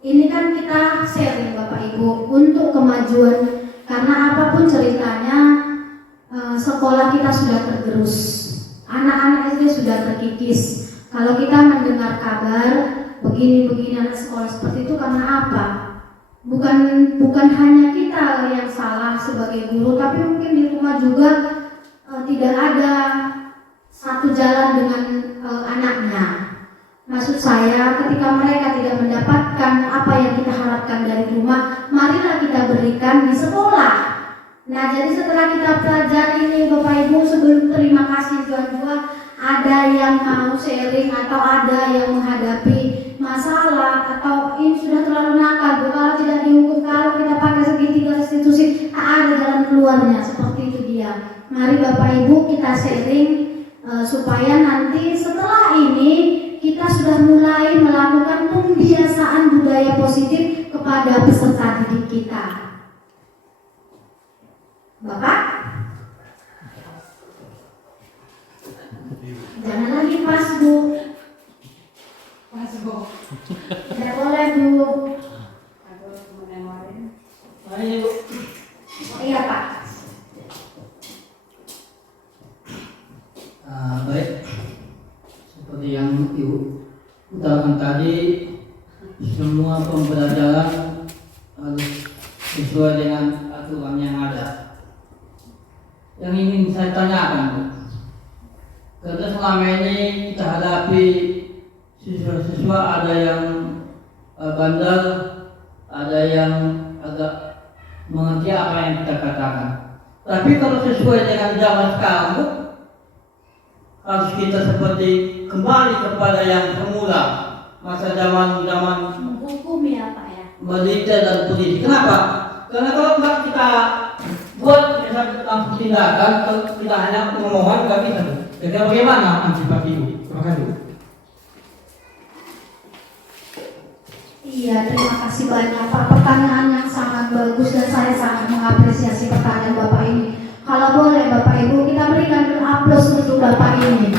ini kan kita sharing Bapak Ibu untuk kemajuan, karena apapun ceritanya sekolah kita sudah tergerus, anak-anak SD sudah terkikis. Kalau kita mendengar kabar begini-begini anak sekolah seperti itu, karena apa? Bukan hanya kita yang salah sebagai guru, tapi mungkin di rumah juga tidak ada satu jalan dengan anaknya. Maksud saya, ketika mereka tidak mendapatkan apa yang kita harapkan dari rumah, marilah kita berikan di sekolah. Nah, jadi setelah kita pelajari ini Bapak Ibu, sebelum terima kasih jua-jua, ada yang mau sharing atau ada yang menghadapi masalah atau ini sudah terlalu nakal, kalau tidak dihukum, kalau kita pakai segitiga restitusi, ada jalan keluarnya, seperti itu dia. Mari Bapak Ibu kita sharing supaya nanti setelah ini kita sudah mulai melakukan pembiasaan budaya positif kepada peserta didik kita. Bapak? Jangan lagi pas Bu. Pas Bu. Tidak boleh Bu. Ayo. Iya Pak. Baik, seperti yang Ibu utarakan tadi, semua pembelajaran harus sesuai dengan aturan yang ada. Yang ingin saya tanyakan, Bu, karena selama ini kita hadapi siswa-siswa ada yang bandel, ada yang agak mengerti apa yang kita katakan. Tapi kalau sesuai dengan zaman sekarang, Bu, harus kita seperti kembali kepada yang semula, masa zaman Hukum ya Pak ya. militer dan polisi. Kenapa? Karena kalau nggak kita buat misalnya langsung tindakan, kalau kita hanya ngomong nggak bisa. Jadi bagaimana antisipasi itu? Terima kasih. Iya, terima kasih banyak Pak. Pertanyaan yang sangat bagus dan saya sangat mengapresiasi pertanyaan Bapak ini. Kalau boleh Bapak Ibu, kita berikan dulu aplaus untuk Bapak ini.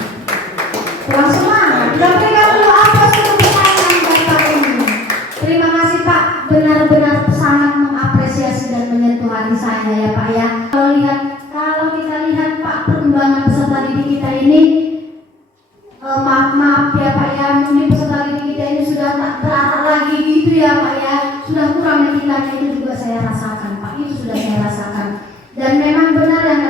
Kurang semangat, kita berikan dulu aplaus untuk pertanyaan Bapak ini. Terima kasih Pak, benar-benar sangat mengapresiasi dan menyentuh hati saya ya Pak ya. Kalau kita lihat Pak, perkembangan peserta didik kita ini, maaf ya Pak ya, mungkin peserta didik kita ini sudah tak berakal lagi gitu ya Pak ya. Sudah kurang etikanya, itu juga saya rasakan Pak, itu sudah saya rasakan. Dan memang benar yang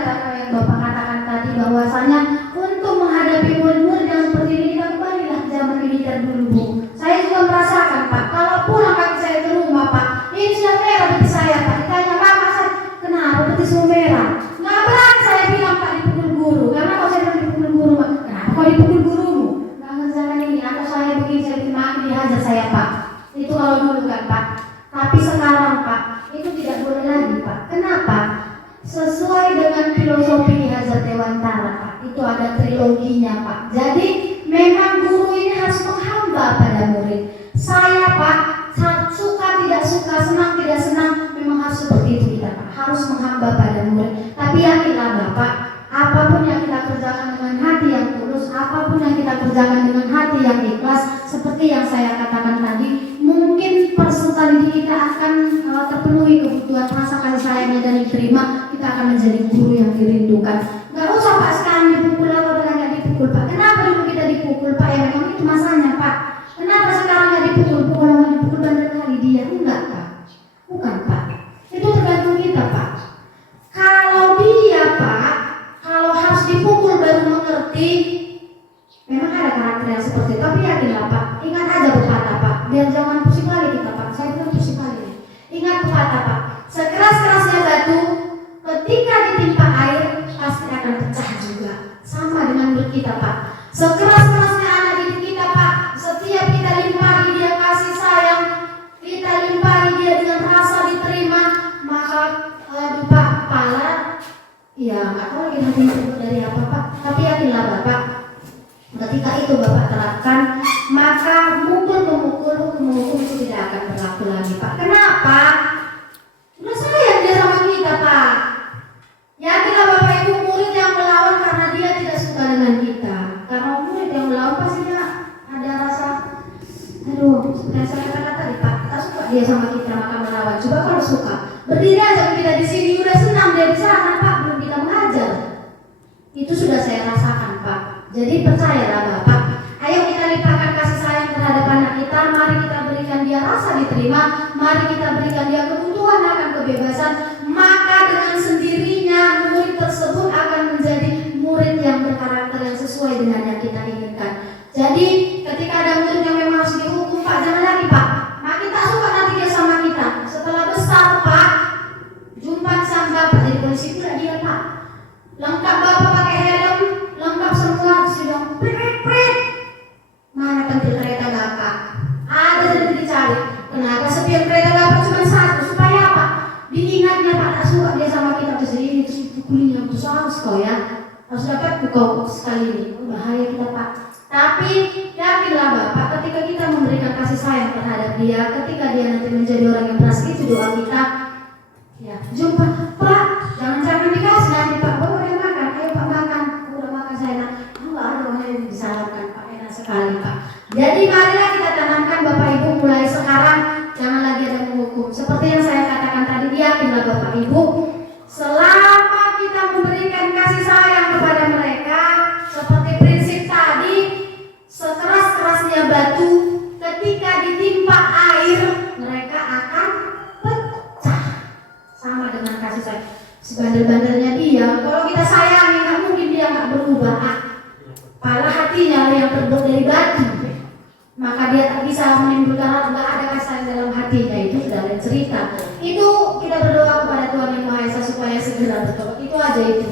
Bapak katakan tadi, bahwasanya untuk menghadapi murid-murid yang seperti ini, kita kembalilah ke zaman militer dulu Bu. Saya juga merasakan Pak, kalau pulang kaki saya ke rumah Pak, ini sudah merah betis saya Pak. Ditanya mama saya, kenapa betis mau merah? Nggak berani saya bilang Pak dipukul guru. Karena kalau saya bilang dipukul guru Pak, kenapa kok dipukul gurumu? Nggak ngerjakan ini, atau saya begini, saya bilang dihajar saya Pak. Itu kalau dulu kan Pak. Tapi sekarang Pak, itu tidak boleh lagi Pak. Kenapa? Sesuai dengan filosofi Ki Hajar Dewantara Pak, itu ada triloginya Pak. Jadi memang guru ini harus menghamba pada murid. Saya Pak, suka tidak suka, senang tidak senang, memang harus seperti itu kita Pak, harus menghamba pada murid. Tapi yakinlah Bapak, apapun yang kita kerjakan dengan hati yang tulus, apapun yang kita kerjakan dengan hati yang ikhlas, seperti yang saya katakan tadi, mungkin peserta didik kita akan terpenuhi kebutuhan rasa kasih sayangnya dan diterima. Kita akan menjadi guru yang dirindukan. Gak usah Pak sekarang dipukul, apa nggak dipukul Pak? Kenapa dulu kita dipukul Pak? Ya memang itu masanya Pak. Kenapa sekarang nggak dipukul? Kalau nggak dipukul bandel kali dia? Enggak Pak, bukan Pak. Itu tergantung kita Pak. Kalau dia Pak, kalau harus dipukul baru mengerti, memang ada karakter yang seperti itu. Tapi yakinlah Pak, ingat aja pepatah Pak, biar jangan pusing kali kita Pak. Saya bilang pusing kali. Ingat pepatah Pak, sekeras-kerasnya batu, ketika ditimpa air pasti akan pecah juga. Sama dengan murid kita Pak. Sekeras-kerasnya anak didik kita Pak, setiap kita limpahi dia kasih sayang, kita limpahi dia dengan rasa terbentuk dari apa Pak? Tapi yakinlah Bapak, ketika itu Bapak terapkan, maka mukul hukum itu tidak akan berlaku lagi Pak. Kenapa? Udah sayang dia sama kita Pak. Yakinlah Bapak Ibu, murid yang melawan karena dia tidak suka dengan kita. Karena murid yang melawan pastinya ada rasa, aduh, seperti yang saya katakan tadi Pak, tak suka dia sama kita maka melawan. Coba kalau suka, berdiri aja kita di sini udah senang dia di sana Pak, belum kita mengajar. Itu sudah saya rasakan Pak. Jadi percayalah Bapak, ayo kita limpahkan kasih sayang terhadap anak kita. Mari kita berikan dia rasa diterima, mari kita berikan dia kebutuhan akan kebebasan. Maka dengan sendirinya murid tersebut akan menjadi murid yang berkarakter yang sesuai dengan yang kita inginkan. Jadi ketika ada murid yang memang harus dihukum Pak, jangan lagi Pak, makin tak suka nanti dia sama kita. Setelah besar Pak, jumpa sang Bapak jadi polisi pula dia Pak. Lengkap Bapak pakai helm, lengkap semua, sudah prit. Mana pentil kereta Bapak? Ada jadi dicari. Kenapa sepion kereta Bapak cuma satu? Supaya apa? Diingatnya Pak, tak suka dia sama kita. Terus ini terus pukulinya, terus harus kau ya, harus dapat kau sekali ini. Bahaya kita Pak. Tapi yakinlah Bapak, ketika kita memberikan kasih sayang terhadap dia, ketika dia nanti menjadi orang yang beras, itu doa kita. Ya, jumpa Pak, jangan dikasih nanti Pak, baru yang makan, ayo Pak makan, udah makan saya nak, enggak ada orang yang disalahkan Pak, enak sekali Pak. Jadi marilah kita tanamkan Bapak Ibu mulai sekarang, jangan lagi ada menghukum. Seperti yang saya katakan tadi, yakinlah Bapak Ibu, selama kita memberikan kasih sayang kepada mereka, seperti prinsip tadi, sekeras-kerasnya batu, ketika ditimpa air, mereka akan pecah. Sama dengan kasih sayang. Sebandel-bandelnya dia, kalau kita sayangi, nggak mungkin dia nggak berubah. Pala hatinya yang terbuat dari batu, maka dia tak bisa menimbulkan, nggak ada kasih sayang dalam hatinya. Itu sudah lain cerita. Itu kita berdoa kepada Tuhan Yang Maha Esa supaya segera bertobat. Itu aja itu,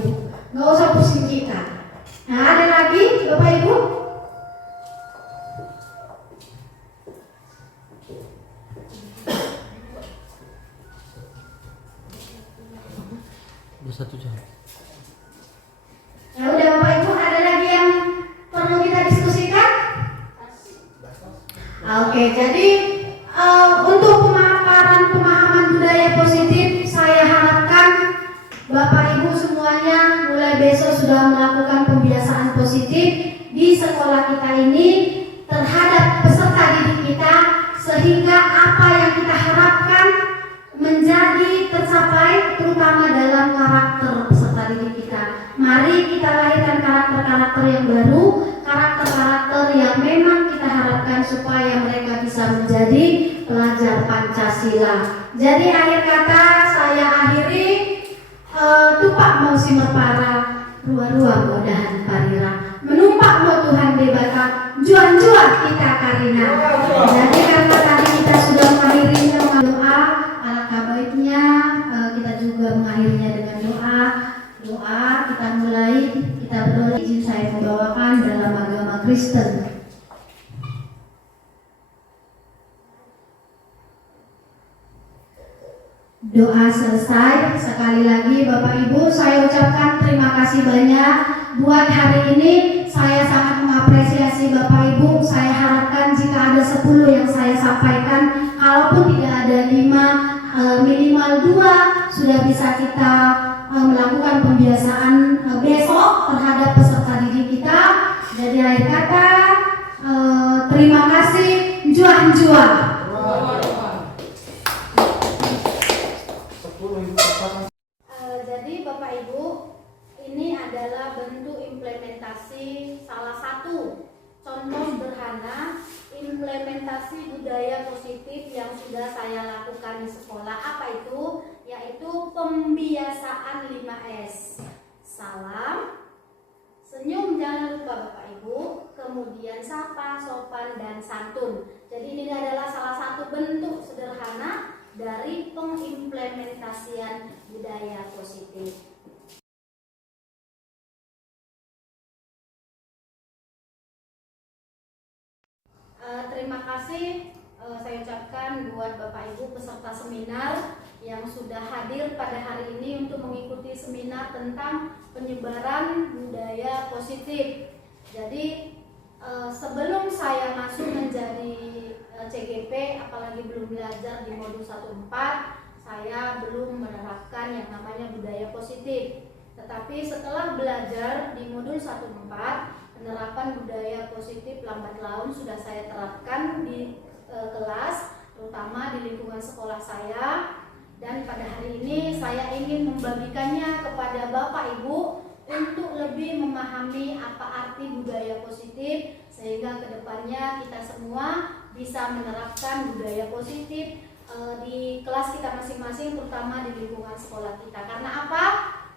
nggak usah pusing kita. Nah, ada lagi Bapak Ibu? Udah 1 jam. Ya udah Bapak Ibu, ada lagi yang perlu kita diskusikan? Oke, jadi untuk pemahaman budaya positif, saya harapkan Bapak Ibu semuanya mulai besok sudah melakukan pembiasaan positif di sekolah kita ini terhadap peserta didik kita, sehingga apa yang kita harapkan menjadi tercapai, terutama dalam karakter peserta didik kita. Mari kita lahirkan karakter-karakter yang baru, karakter-karakter yang memang kita harapkan supaya mereka bisa menjadi pelajar Pancasila. Jadi akhir kata saya akhiri, tupak mau si merpara, ruang mudahan parira, menumpak mau Tuhan bebaka, juan kita karina. Jadi karena tadi kita sudah mengakhirinya dengan doa, alangkah baiknya kita juga mengakhirinya dengan doa. Kita mulai, kita berdoa. Izin saya membawakan dalam agama Kristen. Doa selesai. Sekali lagi Bapak Ibu, saya ucapkan terima kasih banyak buat hari ini. Saya sangat mengapresiasi Bapak Ibu. Saya harapkan jika ada 10 yang saya sampaikan, kalaupun tidak ada 5, minimal 2 sudah bisa kita melakukan pembiasaan besok terhadap peserta didik kita. Jadi akhir kata, terima kasih. Juang. Jadi Bapak Ibu, ini adalah bentuk implementasi salah satu contoh sederhana implementasi budaya positif yang sudah saya lakukan di sekolah. Apa itu? Yaitu pembiasaan 5S. Salam, senyum jangan lupa Bapak Ibu, kemudian sapa, sopan, dan santun. Jadi ini adalah salah satu bentuk sederhana dari pengimplementasian budaya positif. Terima kasih saya ucapkan buat Bapak Ibu peserta seminar. yang sudah hadir pada hari ini untuk mengikuti seminar tentang penyebaran budaya positif. Jadi sebelum saya masuk menjadi CGP, apalagi belum belajar di modul 14, saya belum menerapkan yang namanya budaya positif. Tetapi setelah belajar di modul 14, penerapan budaya positif lambat laun sudah saya terapkan di kelas, terutama di lingkungan sekolah saya. Dan pada hari ini saya ingin membagikannya kepada Bapak Ibu untuk lebih memahami apa arti budaya positif, sehingga kedepannya kita semua bisa menerapkan budaya positif di kelas kita masing-masing, terutama di lingkungan sekolah kita. Karena apa?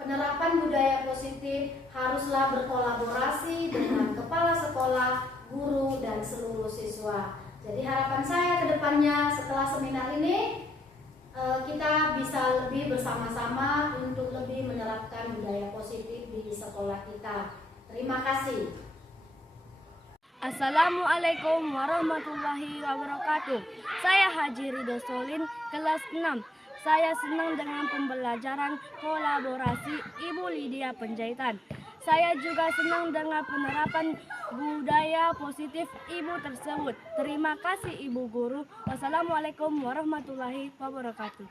Penerapan budaya positif haruslah berkolaborasi dengan kepala sekolah, guru, dan seluruh siswa. Jadi harapan saya kedepannya setelah seminar ini, kita bisa lebih bersama-sama untuk lebih menerapkan budaya positif di sekolah kita. Terima kasih. Assalamualaikum warahmatullahi wabarakatuh. Saya Haji Ridho Solin, kelas 6. Saya senang dengan pembelajaran kolaborasi Ibu Lydia Penjahitan. Saya juga senang dengan penerapan budaya positif Ibu tersebut. Terima kasih Ibu Guru. Wassalamualaikum warahmatullahi wabarakatuh.